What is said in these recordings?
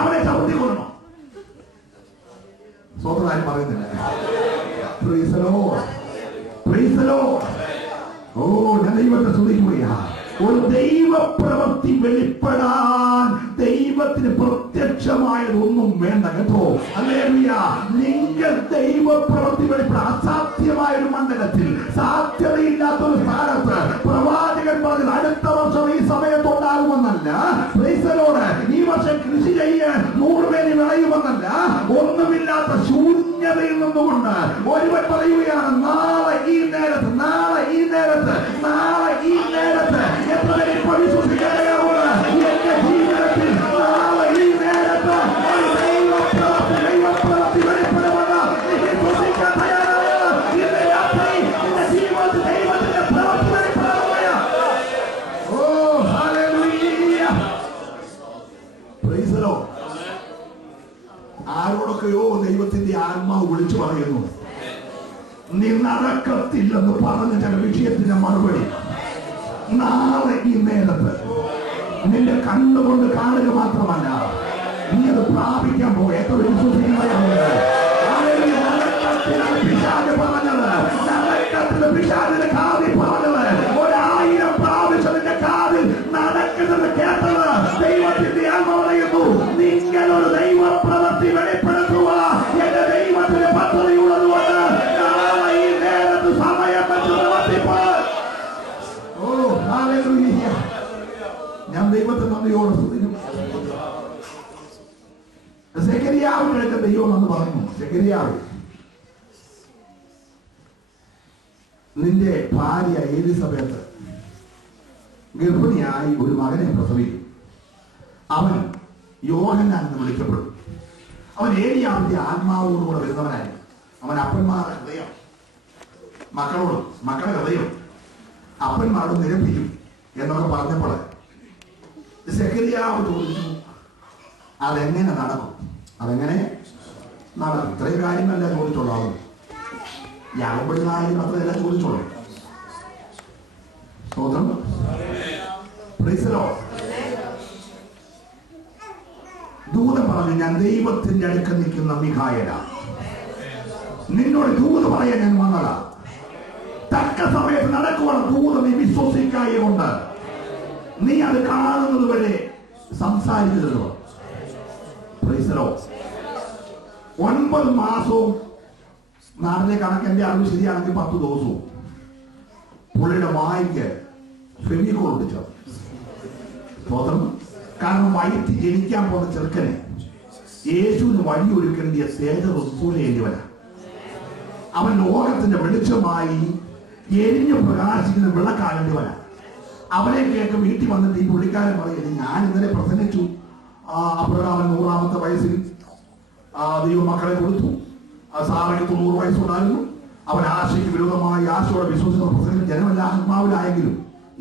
അവനെ ചവിട്ടിക്കൊള്ളണം. സ്വന്തം ആരും പറയുന്നില്ല. Praise the Lord. Praise the Lord. ഓ, ഞാൻ ദൈവത്തെ സ്തുതിക്കുകയാ. ഒരു ദൈവപ്രവൃത്തി വെളിപ്പെടാൻ ദൈവത്തിന് പ്രത്യക്ഷമായതൊന്നും വേണ്ട കേട്ടോ. ഹല്ലേലൂയ. നിങ്ങൾ ദൈവപ്രവൃത്തി വെളിപ്പെടാൻ അസാധ്യമായ ഒരു മണ്ഡലത്തിൽ, സാധ്യതയില്ലാത്തൊരു സ്ഥാനത്ത് പ്രവാചകൻ പറഞ്ഞത് അടുത്ത വർഷം ഈ സമയത്തുണ്ടാകുമെന്നല്ല. Price the Lord. ഈ വർഷം കൃഷി ചെയ്യാൻ 100 പേര് വിളയുമെന്നല്ല. ഒന്നുമില്ലാത്ത ശൂന്യതയിൽ നിന്നുകൊണ്ട് ഒരുവൻ പറയുകയാണ്, നാളെ ഈ നേരത്ത്, നാളെ ഈ നേരത്ത്, നാളെ ഈ നേരത്ത്. എത്ര പേര് വിശ്വസിക്കാനാവുക? എന്റെ ജീവിതത്തിൽ നാളെ ഈ നേരത്ത് ഒരു ദൈവപ്രവൃത്തി വെളിപ്പെടുമെന്ന് വിശ്വസിക്കാൻ തയ്യാറായ ഇന്ന് രാത്രി എന്റെ ജീവിതത്തിൽ ദൈവത്തിന്റെ പ്രവൃത്തി വെളിപ്പെടുകയാ. ഓ, ഹല്ലേലൂയ. Praise the lord. ആരോടൊക്കെയോ ദൈവത്തിന്റെ ആത്മാവ് വിളിച്ചു പറയുന്നു, നീ നടക്കത്തില്ലെന്ന് പറഞ്ഞ ചില വിഷയത്തിന്റെ മറുപടി നാളെ ഈ നേരത്ത് നിന്റെ കണ്ണുകൊണ്ട് കാണുക മാത്രമല്ല, നീ അത് പ്രാപിക്കാൻ പോകും. എത്ര വിശ്വസിക്കുന്നവരാണ് പിശാച് പറഞ്ഞത്, നടക്കത്തിന് പിശാചിന്റെ കാതിൽ പറഞ്ഞത്, 1000 പ്രാവശ്യം നിന്റെ കാതിൽ നടക്കുന്നത് കേട്ടത് ദൈവത്തിന്റെ ആത്മാവ് പറയുന്നു, നിങ്ങളൊരു ദൈവപ്രവൃത്തി വെളിപ്പെടുത്തുക. എന്റെ ദൈവത്തിന് പദ്ധതിയുള്ളതുകൊണ്ട് നാളെ ഈ നേരത്ത് സമയം വെച്ച് പ്രവർത്തിപ്പാൻ. ഓ, ഹല്ലേലൂയ. ഞാൻ ദൈവത്തെ നന്ദിയോടെ സ്തുതിക്കുന്നു. സെഖര്യാവിന്റെ അടുത്ത് ദൈവം എന്ന് പറഞ്ഞു, സെഖര്യാവ്, നിന്റെ ഭാര്യ എലിസബത്ത് ഗർഭിണിയായി ഒരു മകനെ പ്രസവിക്കും. അവൻ യോഹന്നാൻ എന്ന് വിളിക്കപ്പെടും. അവൻ ഏലിയാവിന്റെ ആത്മാവോടുകൂടെ വരുന്നവനായി. അവൻ അപ്പന്മാരുടെ ഹൃദയം മക്കളോടും മക്കളുടെ ഹൃദയം അപ്പന്മാരോട് നിരപ്പിക്കും എന്നൊക്കെ പറഞ്ഞപ്പോൾ സെഖര്യാവ് ചോദിച്ചു, അതെങ്ങനെ നടക്കും? അതെങ്ങനെ നടക്കും? ഇത്രയും കാര്യമല്ല ചോദിച്ചോളൂ. യാഗപ്പെടുന്ന അത്രയെല്ലാം ചോദിച്ചോളൂ. സ്തോത്രം. Price the Lord. ദൂതൻ പറഞ്ഞു, ഞാൻ ദൈവത്തിന്റെ അടുക്കൽ നിൽക്കുന്ന മിഖായേല, നിന്നോട് ദൂത് പറയാൻ ഞാൻ വന്നതാ. തക്ക സമയത്ത് നടക്കുവാണ് ദൂത് നീ വിശ്വസിക്കായ കൊണ്ട് നീ അത് കാണുന്നത് വരെ സംസാരിക്കരുത്. Price the Lord. 9 മാസവും നാട്ടിലെ കണക്ക് എന്റെ അറിവ് ശരിയാണെങ്കിൽ 10 ദിവസവും പുള്ളിയുടെ വായിക്ക് ഫെവിക്കോൾ ഒട്ടിച്ചു. കാരണം വയറ്റി ജനിക്കാൻ പോകുന്ന ചെറുക്കനെ യേശുവിന് വഴിയൊരുക്കേണ്ടിയ തേജസ്സൂലേണ്ടിവനാ. അവൻ ലോകത്തിന്റെ വെളിച്ചമായി എരിഞ്ഞു പ്രകാശിക്കുന്ന വിളക്കാകേണ്ടിവനാ. അവനെ കേൾക്കും വീട്ടിൽ വന്നിട്ട് ഈ പുള്ളിക്കാരൻ പറയുന്നത്, ഞാൻ ഇന്നലെ പ്രസംഗിച്ചു, അബ്രഹാമിന് 100ാമത്തെ വയസ്സിൽ ദൈവം മക്കളെ കൊടുത്തു. സാറയ്ക്ക് 90 വയസ്സുണ്ടായിരുന്നു. അവൻ ആശയ്ക്ക് വിരോധമായി ആശയോടെ വിശ്വസിക്കുന്ന പ്രസംഗം ജനമെല്ലാം ആത്മാവിലായെങ്കിലും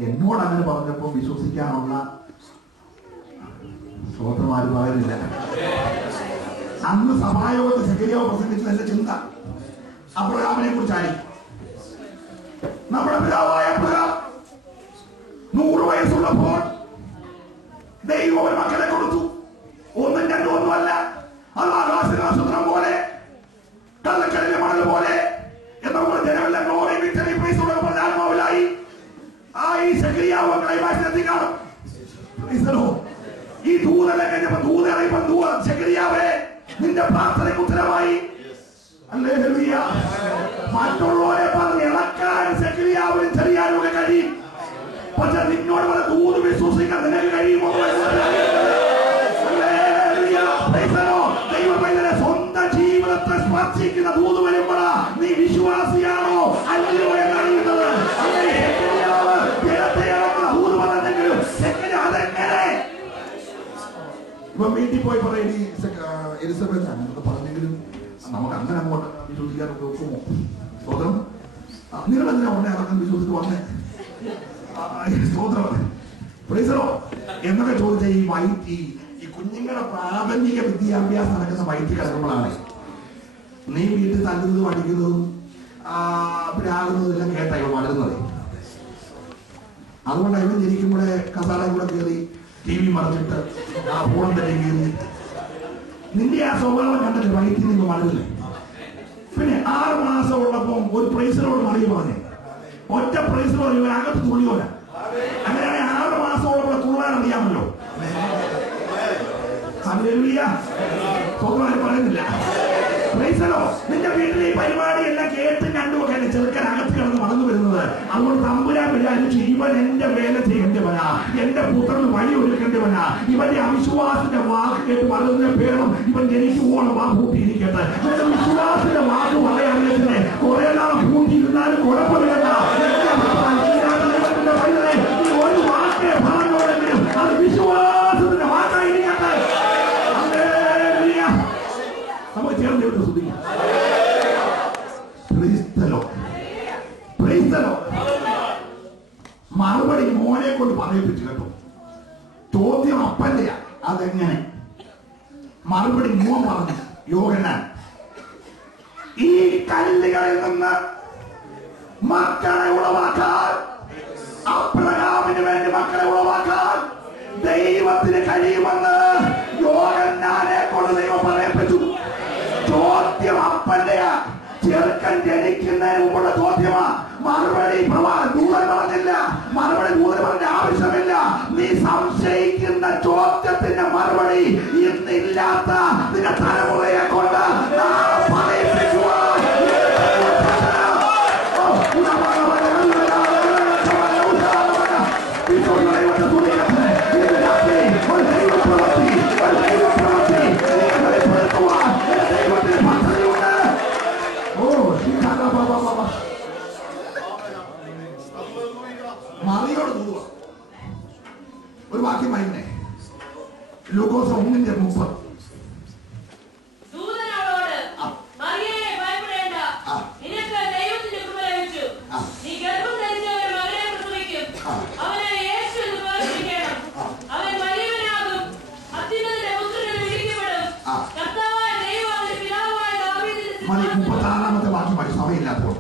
എന്നോട് അങ്ങനെ പറഞ്ഞപ്പോൾ വിശ്വസിക്കാനുള്ള സ്വതന്ത്രമാര് പറയുന്നില്ല. അന്ന് സഭായോഗത്തിൽ സെഖര്യാവ് പ്രസംഗിച്ചത് എന്റെ ചിന്ത അബ്രഹാമിനെ കുറിച്ചായി. നമ്മുടെ പിതാവായ അബ്രഹാം 100 വയസ്സുള്ളപ്പോൾ ദൈവം ഒരു മക്കളെ കൊടുത്തു. 1, 2 ഒന്നുമല്ല. അത് ആകാശനക്ഷത്രം പോലെ, കള്ളക്കടലിലെ മണൽ പോലെ എന്നുള്ള ജനമെല്ലാം ഗ്ലോറി വിക്ടറി പ്രൈസ് ഉള്ള ആത്മാവിലായി. ഈ സെഖര്യാവ് ക്ലൈമാക്സിലെത്തി കാണും. ഈ ദൂതെല്ലാം കഴിഞ്ഞപ്പോ ദൂതറിയപ്പോ സെഖര്യാവേ, നിന്റെ പ്രാർത്ഥനയ്ക്ക് ഉത്തരമായി. ഹല്ലേലൂയ. മറ്റുള്ളവരെ പറഞ്ഞ് ഇളക്കാൻ സെഖര്യാവിനും ചെറിയാനും ഒക്കെ കഴിയും. പക്ഷെ നിന്നോട് പറഞ്ഞ ദൂത് വിശ്വസിക്കാൻ നിനക്ക് കഴിയുമോ? സ്വന്തം ജീവിതത്തെ സ്പർശിക്കുന്ന ദൂത് വരുമ്പോഴാ നീ വിശ്വാസിയാണോ അല്ലയോ എന്നറിയുന്നത്. ദൂത് പറഞ്ഞെങ്കിലും അതെങ്ങനെ ഇപ്പൊ വീട്ടിൽ പോയി പറയും, എലിസബത്ത് അങ്ങനെ പറഞ്ഞെങ്കിലും നമുക്ക് അങ്ങനെ അങ്ങോട്ട് വിശ്വസിക്കാനൊക്കെ ഒക്കുമോ? സ്തോത്രം. നിങ്ങൾ എന്തിനാ ഉടനെ ഇറങ്ങാൻ വിശ്വസിച്ച് വന്നേ? സ്തോത്രം. Price the Lord. എന്നൊക്കെ ചോദിച്ചാൽ ഈ വൈറ്റി ഈ കുഞ്ഞുങ്ങളുടെ പ്രാഥമിക വിദ്യാഭ്യാസം നടക്കുന്ന വൈറ്റി കിടക്കുമ്പോഴാണ് നീ വീട്ടിൽ തല്ലുന്നതും അടിക്കുന്നതും ആകുന്നതും എല്ലാം കേട്ടായി വളരുന്നത്. അതുകൊണ്ട് ഇവൻ ജനിക്കുമ്പോഴേ കസാലയും കൂടെ കയറി TV മറിച്ചിട്ട് ഫോൺ തന്നെ കയറി നിന്റെ ആ സ്വഭാവം കണ്ടിട്ട് വൈദ്യുതി നിങ്ങൾ മറന്നില്ലേ? പിന്നെ 6 മാസം ഉള്ളപ്പം ഒരു പ്രൈസറോട് മറിയ പറഞ്ഞേ, ഒറ്റ പ്രൈസറോട് ഇവൻ അകത്ത് തുള്ളിയോല. അങ്ങനെയാണെങ്കിൽ 6 മാസം ഉള്ളപ്പോൾ തുള്ളാൻ അറിയാമല്ലോ. സ്വന്തമായി പറയുന്നില്ല. നിന്റെ വീട്ടിലെ ഈ പരിപാടി എല്ലാം കേട്ടും കണ്ടുമൊക്കെ എന്റെ ചെറുക്കൻ അകത്ത് കിടന്ന് വളർന്നു വരുന്നത്. അതുകൊണ്ട് തമ്പുരാൻ വിചാരിച്ചു ഇവൻ എന്റെ വേല ചെയ്യേണ്ടവനാ, എന്റെ പുത്രന് വഴി ഒരുക്കേണ്ടവനാ. ഇവന്റെ അവിശ്വാസത്തിന്റെ വാക്ക് കേട്ട് വളരുന്ന പേരും ഇവൻ ജനിക്കുവോളം വാ പൂട്ടിയിരിക്കട്ടെ. വിശ്വാസത്തിന്റെ വാക്ക് പറയാറിയതിനെ കുറെ നാളെ പൂട്ടിയിരുന്നാലും കുഴപ്പമില്ല. ഒരു വാക്ക് പറഞ്ഞോടെങ്കിലും അത് വിശ്വാസത്തിന്റെ വാക്കായിരിക്കട്ടെ. നമുക്ക് ചേർന്ന് ശ്രദ്ധിക്കാം. മറുപടി മോനെ കൊണ്ട് പറയിപ്പിച്ചു കേട്ടോ. ചോദ്യം അപ്പന്റെയാ, അതെങ്ങനെ? മറുപടി മോൻ പറഞ്ഞു, യോഹന്നാൻ, ഈ കല്ലുകളിൽ നിന്ന് മക്കളെ ഉളവാക്കാൻ, അബ്രഹാമിന് വേണ്ടി മക്കളെ ഉളവാക്കാൻ ദൈവത്തിന് കഴിയുമെന്ന് യോഹന്നാനെ കൊണ്ട് ദൈവം പറയിപ്പിച്ചു. ചോദ്യം അപ്പന്റെയാ, ചെറുക്കൻ ജനിക്കുന്നതിന് മുമ്പുള്ള ചോദ്യമാ. മറുപടി ദൂതൻ പറഞ്ഞില്ല, മറുപടി ദൂതൻ പറഞ്ഞ ആവശ്യമില്ല. നീ സംശയിക്കുന്ന ചോദ്യത്തിന്റെ മറുപടി ഇന്നില്ലാത്ത നിന്റെ തലമുറയെ കൊണ്ട് പറയിപ്പിക്കുവാൻ മറിയോട് പോവുക. ഒരു വാക്യം വായിക്കണേ. ലൂക്കോസ് 1:30. മതി 36-ാമത്തെ വാക്യം വായി, സമയമില്ലാത്തപ്പോൾ.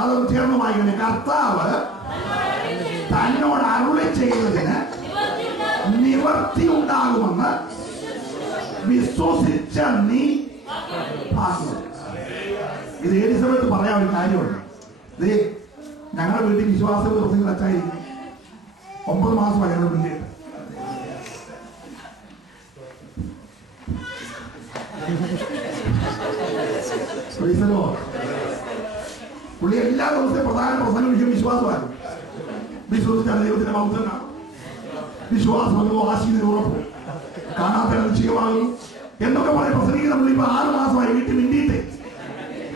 അതും ചേർന്ന് വായിക്കണേ. കർത്താവ് തന്നോട് അരുളി ചെയ്തതിന് നിവർത്തി ഉണ്ടാകുമെന്ന് വിശ്വസിച്ച നീ ഭാഗ്യവാൻ. ഇത് ഏത് സമയത്ത് പറയാൻ ഒരു കാര്യമുണ്ട്. ഇത് ഞങ്ങളുടെ വീട്ടിൽ വിശ്വാസ ദിവസങ്ങൾ അച്ചായിരിക്കും. 9 മാസമായി ഞങ്ങളുടെ വീട്ടിൽ. പുള്ളി എല്ലാ ദിവസവും പ്രധാന പ്രധാന വിഷയം വിശ്വാസമാണ്. വിശ്വസിച്ചാണ് ദൈവത്തിന്റെ മൗത്വം കാണും. വിശ്വാസം എന്നോ ആശീർവാദം ഉറപ്പും കാണാത്ത നിശ്ചയമാകുന്നു എന്നൊക്കെ പറഞ്ഞ് പ്രസംഗിക്കുന്ന നമ്മളിപ്പോ 6 മാസമായി വീട്ടിൽ മിണ്ടിയിട്ട്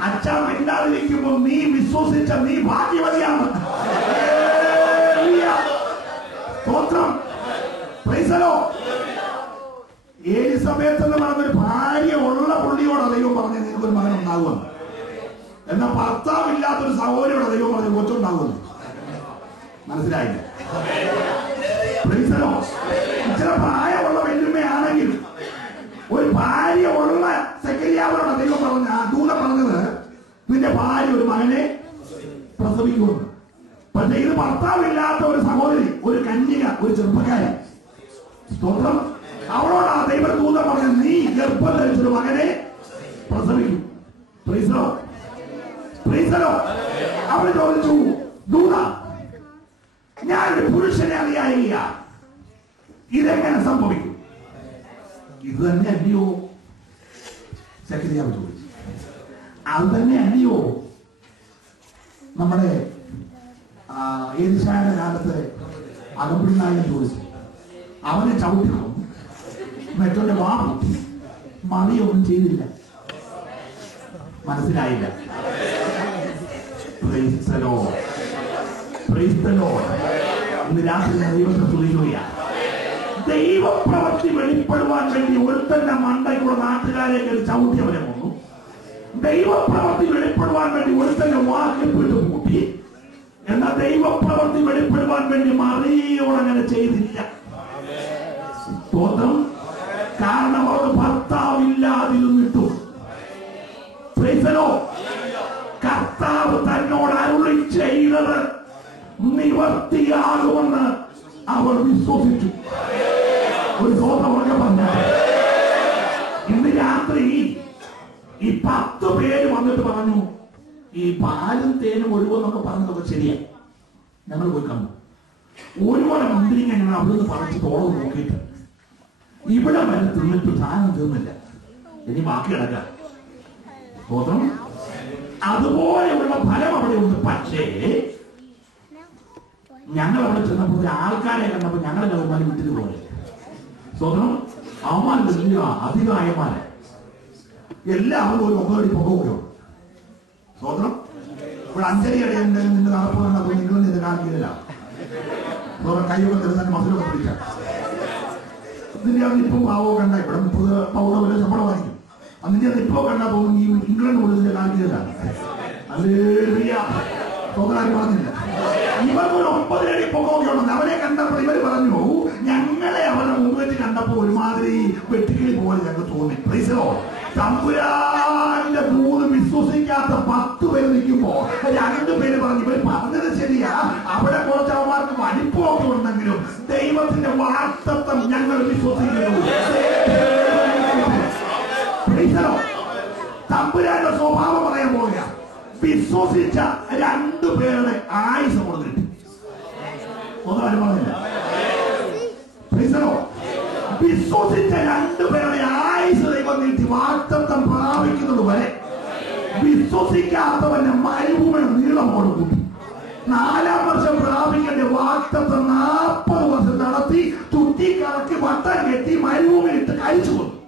അച്ഛൻ മിണ്ടാതിരിക്കുമ്പോ നീ വിശ്വസിച്ച നീ ഭാഗ്യവതിയാണ്. സ്തോത്രം. എലിസബത്ത് എന്ന് പറഞ്ഞൊരു ഭാര്യ ഉള്ള പുള്ളിയോട് ദൈവം പറഞ്ഞ് നിനക്കൊരു മകൻ ഉണ്ടാകുമെന്ന്. എന്നാൽ ഭർത്താവില്ലാത്തൊരു സഹോദരിയോട് ദൈവം പറഞ്ഞ് കൊച്ചുണ്ടാകുമെന്ന്. മനസ്സിലായില്ല? ഇച്ചിരി പ്രായമുള്ള വെല്ലുമയാണെങ്കിൽ ഒരു ഭാര്യ ഉള്ള സെക്രട്ടറിയോട് ദൈവം പറഞ്ഞ ദൂതൻ പറഞ്ഞത് നിന്റെ ഭാര്യ ഒരു മകനെ പ്രസവിക്കുമെന്ന്. പക്ഷെ ഇത് ഭർത്താവില്ലാത്ത ഒരു സഹോദരി, ഒരു കന്യക, ഒരു ചെറുപ്പക്കാരി. സ്തോത്രം. അവളോടാ ദൈവദൂതൻ പറഞ്ഞ നീ ഗർഭം ധരിച്ചൊരു മകനെ പ്രസവിക്കും. അവൾ ചോദിച്ചു, ദൂത, ഞാനൊരു പുരുഷനെ അറിയാനില്ല, ഇതെങ്ങനെ സംഭവിക്കും? ഇത് തന്നെ അല്ലയോ സെക്രട്ടറിയാവ് ചോദിച്ചു. അത് തന്നെ അല്ലയോ നമ്മുടെ ഏലിശായുടെ കാലത്ത് അകമ്പിടിനായകൻ ചോദിച്ചു, അവനെ ചവിട്ടിക്കും മറ്റോന്റെ വാ പൊട്ടി, മറിയൊന്നും ചെയ്തില്ല. മനസ്സിലായില്ല. ഇന്ന് രാത്രി ദൈവത്തെ തുല്യ ദൈവപ്രവൃത്തി വെളിപ്പെടുവാൻ വേണ്ടി ഒരുത്തന്റെ മണ്ടയ്ക്കുള്ള നാട്ടുകാരെ ചവിട്ടിയവരെ കൊന്നു. ദൈവപ്രവൃത്തി വെളിപ്പെടുവാൻ വേണ്ടി ഒരുത്തന്റെ വാക്കിൽ വിട്ടു കൂട്ടി. എന്നാൽ ദൈവപ്രവൃത്തി വെളിപ്പെടുവാൻ വേണ്ടി മറിയോട് അങ്ങനെ ചെയ്തില്ല. സ്തോത്രം. കാരണം അവർക്ക് ഭർത്താവില്ലാതിരുന്നിട്ടു. കർത്താവ് തന്നോട് അരുളി ചെയ്തത് നിവർത്തിയാകുമെന്ന് അവർ വിശ്വസിച്ചു. ഒരു സ്വന്തമൊക്കെ പറഞ്ഞ ഇന്ന് രാത്രി ഈ 10 പേര് വന്നിട്ട് പറഞ്ഞു, ഈ പാലും തേനും ഒഴുകുന്നൊക്കെ പറഞ്ഞതൊക്കെ ശരിയാ. ഞങ്ങൾ പോയി കണ്ടു. ഒരുപാട് മന്ത്രിങ്ങ ഞങ്ങൾ അവിടുന്ന് പറിച്ച് തോളം നോക്കിയിട്ട് ഇവിടെ വരെ തിന്നിട്ട് സാധനം തീർന്നില്ല, ഇനി ബാക്കി കിടക്കാം. സ്വതം അതുപോലെയുള്ള ഫലം അവിടെ ഉണ്ട്. പക്ഷേ ഞങ്ങൾ അവിടെ ചെന്നപ്പോൾ ആൾക്കാരെ കണ്ടപ്പോൾ ഞങ്ങളെ അവന്മാര് വിട്ടിട്ട് പോലെ. സ്വതം അവന്മാർ വലിയ അധികായന്മാരെ എല്ലാവരും ഒരു 9 അടി പൊക്കോ. സ്വതം ഇവിടെ 5 അടി അടയുണ്ടെങ്കിൽ നിന്റെ നടപ്പ് കണ്ടപ്പോൾ നിങ്ങൾ ഇത് കാണിക്കില്ല. കൈയൊക്കെ തരുന്ന മസിലൊക്കെ പിടിക്കാം. അതിന്റെ നിപ്പോ പാവോ കണ്ട ഇവിടെ 30 പൗണ്ട് വരെ ശമ്പളം വാങ്ങിക്കും. അതിന്റെ നിപ്പോ കണ്ടാ തോന്നുന്നു ഈ ഇംഗ്ലണ്ട് പോലീസിന്റെ കാണിക്കില്ലാണ്. സ്വകാര്യം പറഞ്ഞില്ല. ഇവർക്കൊരു 9 അടി പൊക്കമൊക്കെ അവരെ കണ്ടപ്പോൾ ഇവർ പറഞ്ഞു, ഞങ്ങളെ അവരുടെ മുമ്പ് വെച്ച് കണ്ടപ്പോ ഒരുമാതിരി വെട്ടിക്കിളി പോലെ ഞങ്ങൾക്ക് തോന്നി. തമ്പുരാന്റെ ദൂത് വിശ്വസിക്കാത്ത 10 പേര് നിൽക്കുമ്പോ 2 പേര് പറഞ്ഞു, ഇവർ പറഞ്ഞത് ശരിയാ, അവിടെ കുറച്ച് അവന്മാർക്ക് വലിപ്പമൊക്കെ ഉണ്ടെങ്കിലും ദൈവത്തിന്റെ വാഗ്ദത്തം ഞങ്ങൾ വിശ്വസിക്കുന്നു. തമ്പുരാന്റെ സ്വഭാവം പറയാൻ പോവുക. വിശ്വസിച്ച 2 പേരുടെ ആയുസ് കൊടുത്തിട്ട് ഒന്നും അനുഭവമില്ല. വിശ്വസിച്ച 2 പേരുടെ ആയുസ് ദൈവം നീട്ടി വാഗ്ദത്തം പ്രാപിക്കുന്നത് വരെ വിശ്വസിക്കാത്തവന്റെ മരുഭൂമിയുടെ നീളം കൊടുക്കും. 4-ാം വർഷം പ്രാപിക്കേണ്ട വാഗ്ദത്തം 40 വർഷം നടത്തി ചുറ്റിക്കറക്കി വട്ടം കെട്ടി മരുഭൂമിയിട്ട് കഴിച്ചു കൊടുക്കും.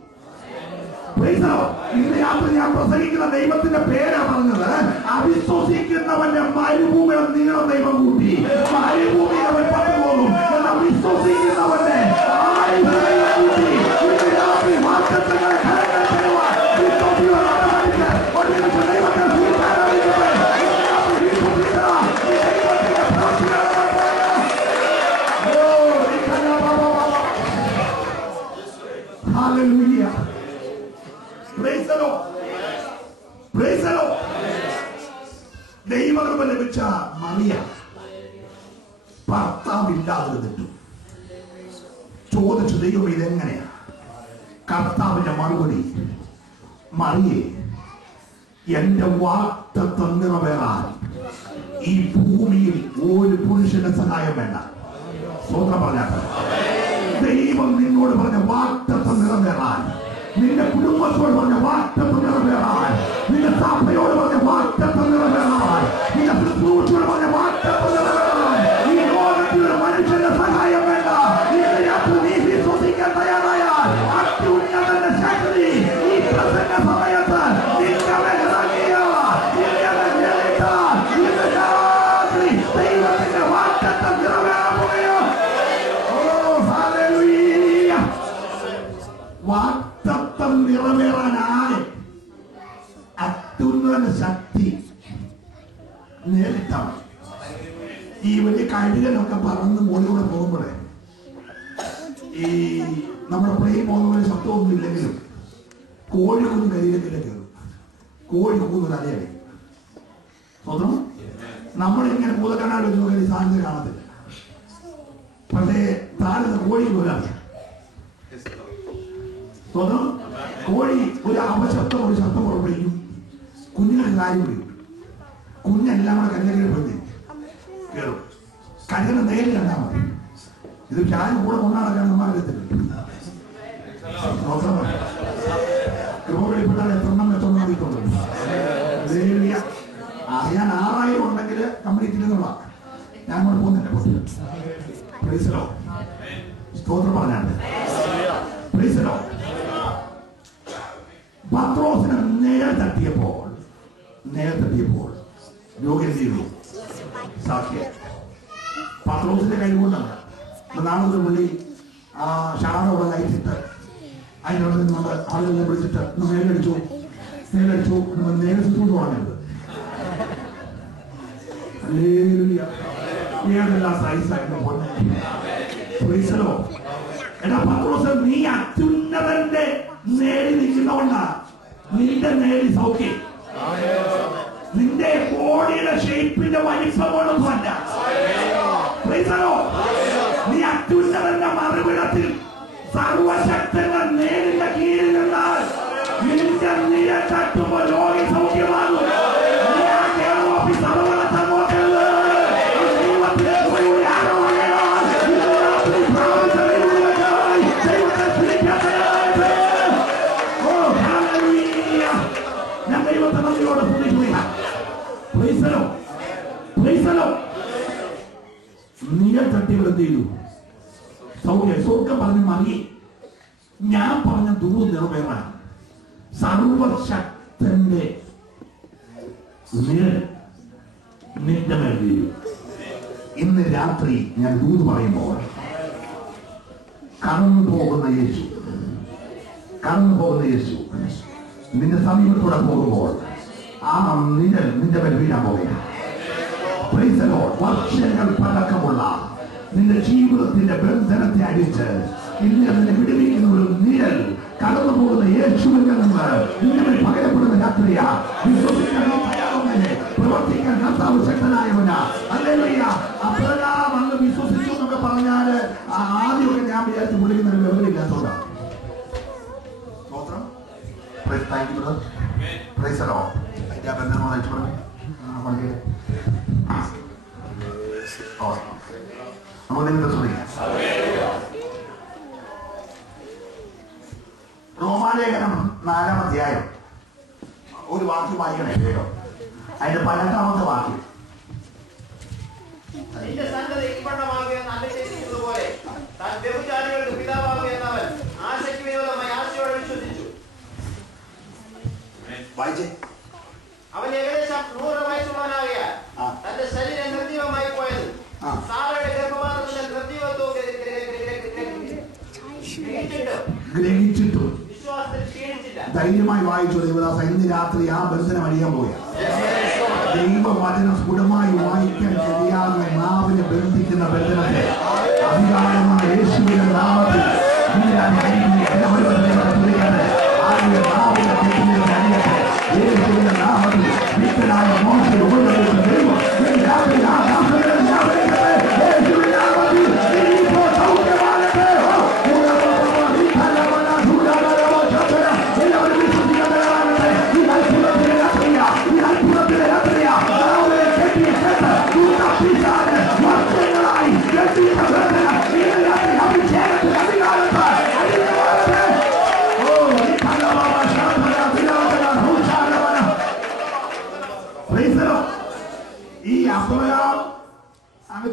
ഇന്ന് രാത്രി ഞാൻ പ്രസംഗിക്കുന്ന ദൈവത്തിന്റെ പേരാ പറഞ്ഞത്. അവിശ്വസിക്കുന്നവന്റെ മരുഭൂമിയുടെ നീളം ദൈവം കൂട്ടി. മരുഭൂമി അവൻ പറഞ്ഞു പോകും. എന്നാൽ വിശ്വസിക്കുന്നവന്റെ ദൈവകൃപ ലഭിച്ച മറിയ ഭർത്താവില്ലാതിരുന്നിട്ടു. ചോദിച്ചു, ദൈവം ഇതെങ്ങനെയാ? കർത്താവിന്റെ മറുപടി, മറിയേ, എന്റെ വാഗ്ദത്തം നിറവേറാൻ ഈ ഭൂമിയിൽ ഒരു പുരുഷന്റെ സഹായം വേണ്ട. സ്വന്തം പറഞ്ഞാൽ ദൈവം നിന്നോട് പറഞ്ഞ വാഗ്ദത്തം നിറവേറാൻ, നിന്റെ കുടുംബത്തോട് പറഞ്ഞ വാഗ്ദത്തം നിറവേറാൻ, നിന്റെ സഭയോട് പറഞ്ഞ വാഗ്ദത്തം നിറവേറാൻ, നിന്റെ ശുശ്രൂഷയോട് പറഞ്ഞ വാഗ്ദത്തം നിറവേറാൻ ഈ ലോകത്തിൽ ഒരു മനുഷ്യന്റെ സഹായം വേണ്ട. നീ വിശ്വസിക്കാൻ തയ്യാറായാൽ അത്യുന്നതന്റെ ശക്തി ഈ പ്രസംഗ സമയത്ത് ദൈവത്തിന്റെ വാഗ്ദത്തം നിറവേറാൻ പോവുകയോ. വാഗ്ദത്തം നിറവേറാനായി അത്യുന്നത ശക്തി നേരിട്ടാണ്. ഈ വലിയ കഴുകനൊക്കെ പറന്ന് മുകളിലൂടെ പോകുമ്പോഴേ ഈ നമ്മുടെ പ്ലെയിൻ പോകുന്ന ശബ്ദമൊന്നും ഇല്ലെങ്കിലും കോഴിക്കൊന്നും കയ്യിലേക്കില്ല കയറും. കോഴി കൂന്നൊരു അലയായി. സ്വന്തം നമ്മളിങ്ങനെ ഭൂതക്കണ്ണാടി വെച്ച് നോക്കിയാൽ ഈ സാധനത്തെ കാണത്തില്ല. പക്ഷേ താഴെ കോഴി പോലാണ്. സ്വന്തം കോഴി ഒരു അപശബ്ദം ഒരു ശബ്ദം പുറപ്പെടുവിക്കും. കുഞ്ഞുങ്ങൾക്ക് കാര്യം വിളിക്കും. കുഞ്ഞെല്ലാം കൂടെ കല്യാണം പ്രതി കയറും. കല്യാണം നേരിൽ കണ്ടാൽ മതി. ഇത് ചാരി കൂടെ കൊണ്ടാടക്കാൻ നമ്മൾ അറിയത്തില്ല. കൃപകളിൽപ്പെട്ടാൽ എത്രണ്ണം എത്രണ്ണം അറിയിട്ടുണ്ട്. ഞാൻ 6000 ഉണ്ടെങ്കിൽ കംപ്ലീറ്റ് ചെയ്തെന്നുള്ള ഞാൻ അങ്ങോട്ട് പോകുന്നില്ല. സ്തോത്രം പറഞ്ഞാണ്. പത്രോസിന് നേരെ തട്ടിയപ്പോൾ രോഗം ചെയ്തു സാക്ഷ്യം. പത്രോസിന്റെ കഴിവുകൊണ്ടല്ല. നാളെ പുള്ളി ഷാറോടെ നയിച്ചിട്ട് അതിനോട് നിന്നുകൊണ്ട് ആളുകളെ വിളിച്ചിട്ട് നേരടിച്ചു നേരിട്ട് തുടങ്ങരുത്. ഏതെല്ലാം സൈസായിട്ട് പോലെ എടാ പത്രോസ്, നീ അത്യുന്നതന്റെ നേടി നിൽക്കുന്നതുകൊണ്ടാ നിന്റെ നേടി സൗഖ്യം. നിന്റെ ബോഡിയുടെ ഷേപ്പിന്റെ വലിപ്പമൊന്നുമല്ല. നീ അത്യുന്നതന്റെ മറുപിടത്തിൽ സർവശക്തന്റെ നേരിന്റെ കീഴിൽ നിന്നാൽ നിന്റെ നില തട്ടുമ്പോൾ രോഗി സൗഖ്യമാകും. നില തട്ടികൾ എന്ത് ചെയ്തു? സൗഖ്യം. സ്വർഗം പറഞ്ഞ മതി. ഞാൻ പറഞ്ഞ ദൂരം നിറവേറാൻ സർവശക്തന്റെ നിന്റെ മേൽ വീഴും. ഇന്ന് രാത്രി ഞാൻ ദൂത് പറയുമ്പോൾ കടന്നു പോകുന്ന യേശു നിന്റെ സമീപത്തൂടെ പോകുമ്പോൾ ആ നിഴൽ നിന്റെ മേൽ വീഴാൻ പോവുകയാണ്. വർഷങ്ങൾ പഴക്കമുള്ള നിന്റെ ജീവിതത്തിന്റെ ബന്ധനത്തെ അടിച്ച് ഇന്ന് നിന്നെ വിടുവിക്കുന്ന ഒരു നിഴൽ കടന്നു പോകുന്ന യേശുവിൽ നിന്ന് നിന്നെ പകരപ്പെടുന്ന രാത്രിയാ. വിശ്വസിക്കാൻ പ്രവർത്തിക്കാൻ കർത്താവ് ശക്തനായവനാ. ഹല്ലേലൂയ. അബ്രഹാം അന്ന് വിശ്വസിച്ചു എന്നൊക്കെ പറഞ്ഞാല് ആദ്യമൊക്കെ ഞാൻ വിചാരിച്ചു വിളിക്കുന്ന ഒരു വിവരമില്ലാത്തതുകൊണ്ടാണ്. റോമാലേഖനം 4-ാം അധ്യായം ഒരു വാക്യം വായിക്കണേ വേഗം. അതിന്റെ 18-ാമത്തെ വാക്യം. അവൻ ഏകദേശം 100 വയസ്സുള്ളവനാകിയാൽ തന്റെ ശരീരം നിർജീവമായി പോയത് സാറയുടെ ഗർഭപാത്രത്തിന്റെ നിർജീവത്വം ഗ്രഹിച്ചിട്ടും വിശ്വാസത്തിൽ ക്ഷീണിച്ചില്ല. ധൈര്യമായി വായിച്ചു ദേവദാസ. ഇന്ന് രാത്രി ആ ബന്ധനം അടിയാൻ പോയ ദൈവവചനം സ്ഫുടമായി വായിക്കാൻ കഴിയാവുന്ന നാവിനെ ബന്ധിക്കുന്ന ബന്ധനത്തെ അധികാരമായ യേശുവിന്റെ നാമത്തിൽ യേശുവിന്റെ നാമത്തിൽ വിത്തനായ മോശം ഉപദ്രവിച്ച ദൈവം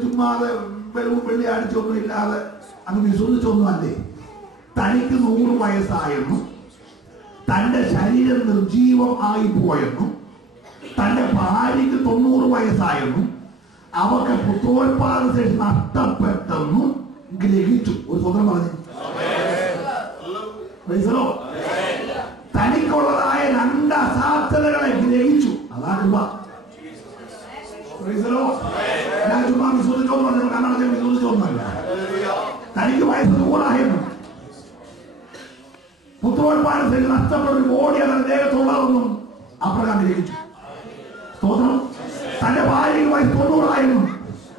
ചുമ്മാതെ വെള്ളി അടിച്ചൊന്നും ഇല്ലാതെ അങ്ങ് വിശ്വസിച്ചൊന്നും അല്ലേ. തനിക്ക് 100 വയസ്സായെന്നും തന്റെ ശരീരം നിർജീവം ആയി പോയെന്നും തന്റെ ഭാര്യയ്ക്ക് 90 വയസ്സായെന്നും അവർക്ക് പുത്രോത്പാദന ശേഷി നഷ്ടപ്പെട്ടെന്നും ഗ്രഹിച്ചു. ഒരു സ്വന്തം പറഞ്ഞു തനിക്കുള്ളതായ 2 അസാധ്യതകളെ ഗ്രഹിച്ചു. അതാണ് ഞാൻ ചുമ്മാ വിശ്വസിച്ചോന്ന് പറഞ്ഞു. കണ്ണടച്ച വിശ്വസിച്ചോന്നല്ല. തനിക്ക് വയസ്സ് 100 പുത്രോത്പാദന ശേഷി നഷ്ടപ്പെട്ട ഒരു ബോഡി അതിന്റെ ദേഹത്തുള്ളതൊന്നും അപ്രകാരം ഗ്രഹിച്ചു. സ്തോത്രം. തന്റെ ഭാര്യയ്ക്ക് വയസ്സ് 90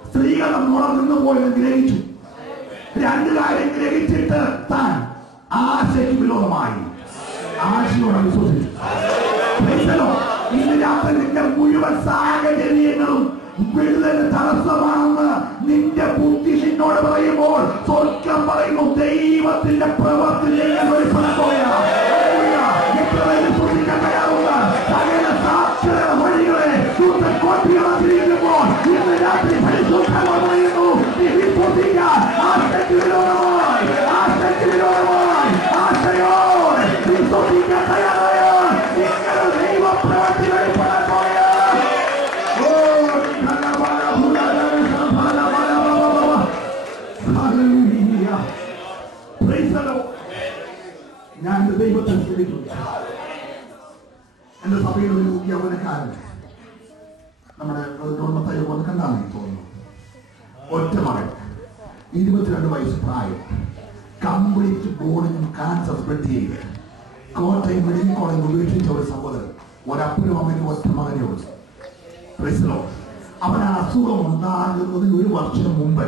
സ്ത്രീകളുടെ മുളം നിന്ന് പോയെന്ന് ഗ്രഹിച്ചു. 2 കാര്യം ഗ്രഹിച്ചിട്ട് താൻ ആശയ്ക്ക് വിരോധമായി ആശയോടെ വിശ്വസിച്ചു. ഇന്ന് രാത്രി നിന്റെ മുഴുവൻ സാഹചര്യങ്ങളും വിടുതൽ തടസ്സമാണെന്ന് നിന്റെ ബുദ്ധി നിന്നോട് പറയുമ്പോൾ സ്വർഗം പറയുന്നു ദൈവത്തിന്റെ പ്രവൃത്തി ചെയ്യാൻ ഒരു ഫലത്തോയാണ്. എത്ര വിശ്വസിക്കാൻ തയ്യാറുള്ള സകല സാക്ഷര വഴികളെ 22 വയസ്സ് പ്രായം, കംപ്ലീറ്റ് ബോണിനും ക്യാൻസർ സ്പ്രെഡ് ചെയ്ത് കോട്ടയം മെഡിക്കൽ കോളേജ് ഉപേക്ഷിച്ച ഒരു സഹോദരൻ, ഒരപ്പനും അമ്മയ്ക്കും ഒറ്റ മകനേ ഉള്ളൂ. അവൻ അസുഖം ഉണ്ടാകുന്നതിന് 1 വർഷം മുമ്പ്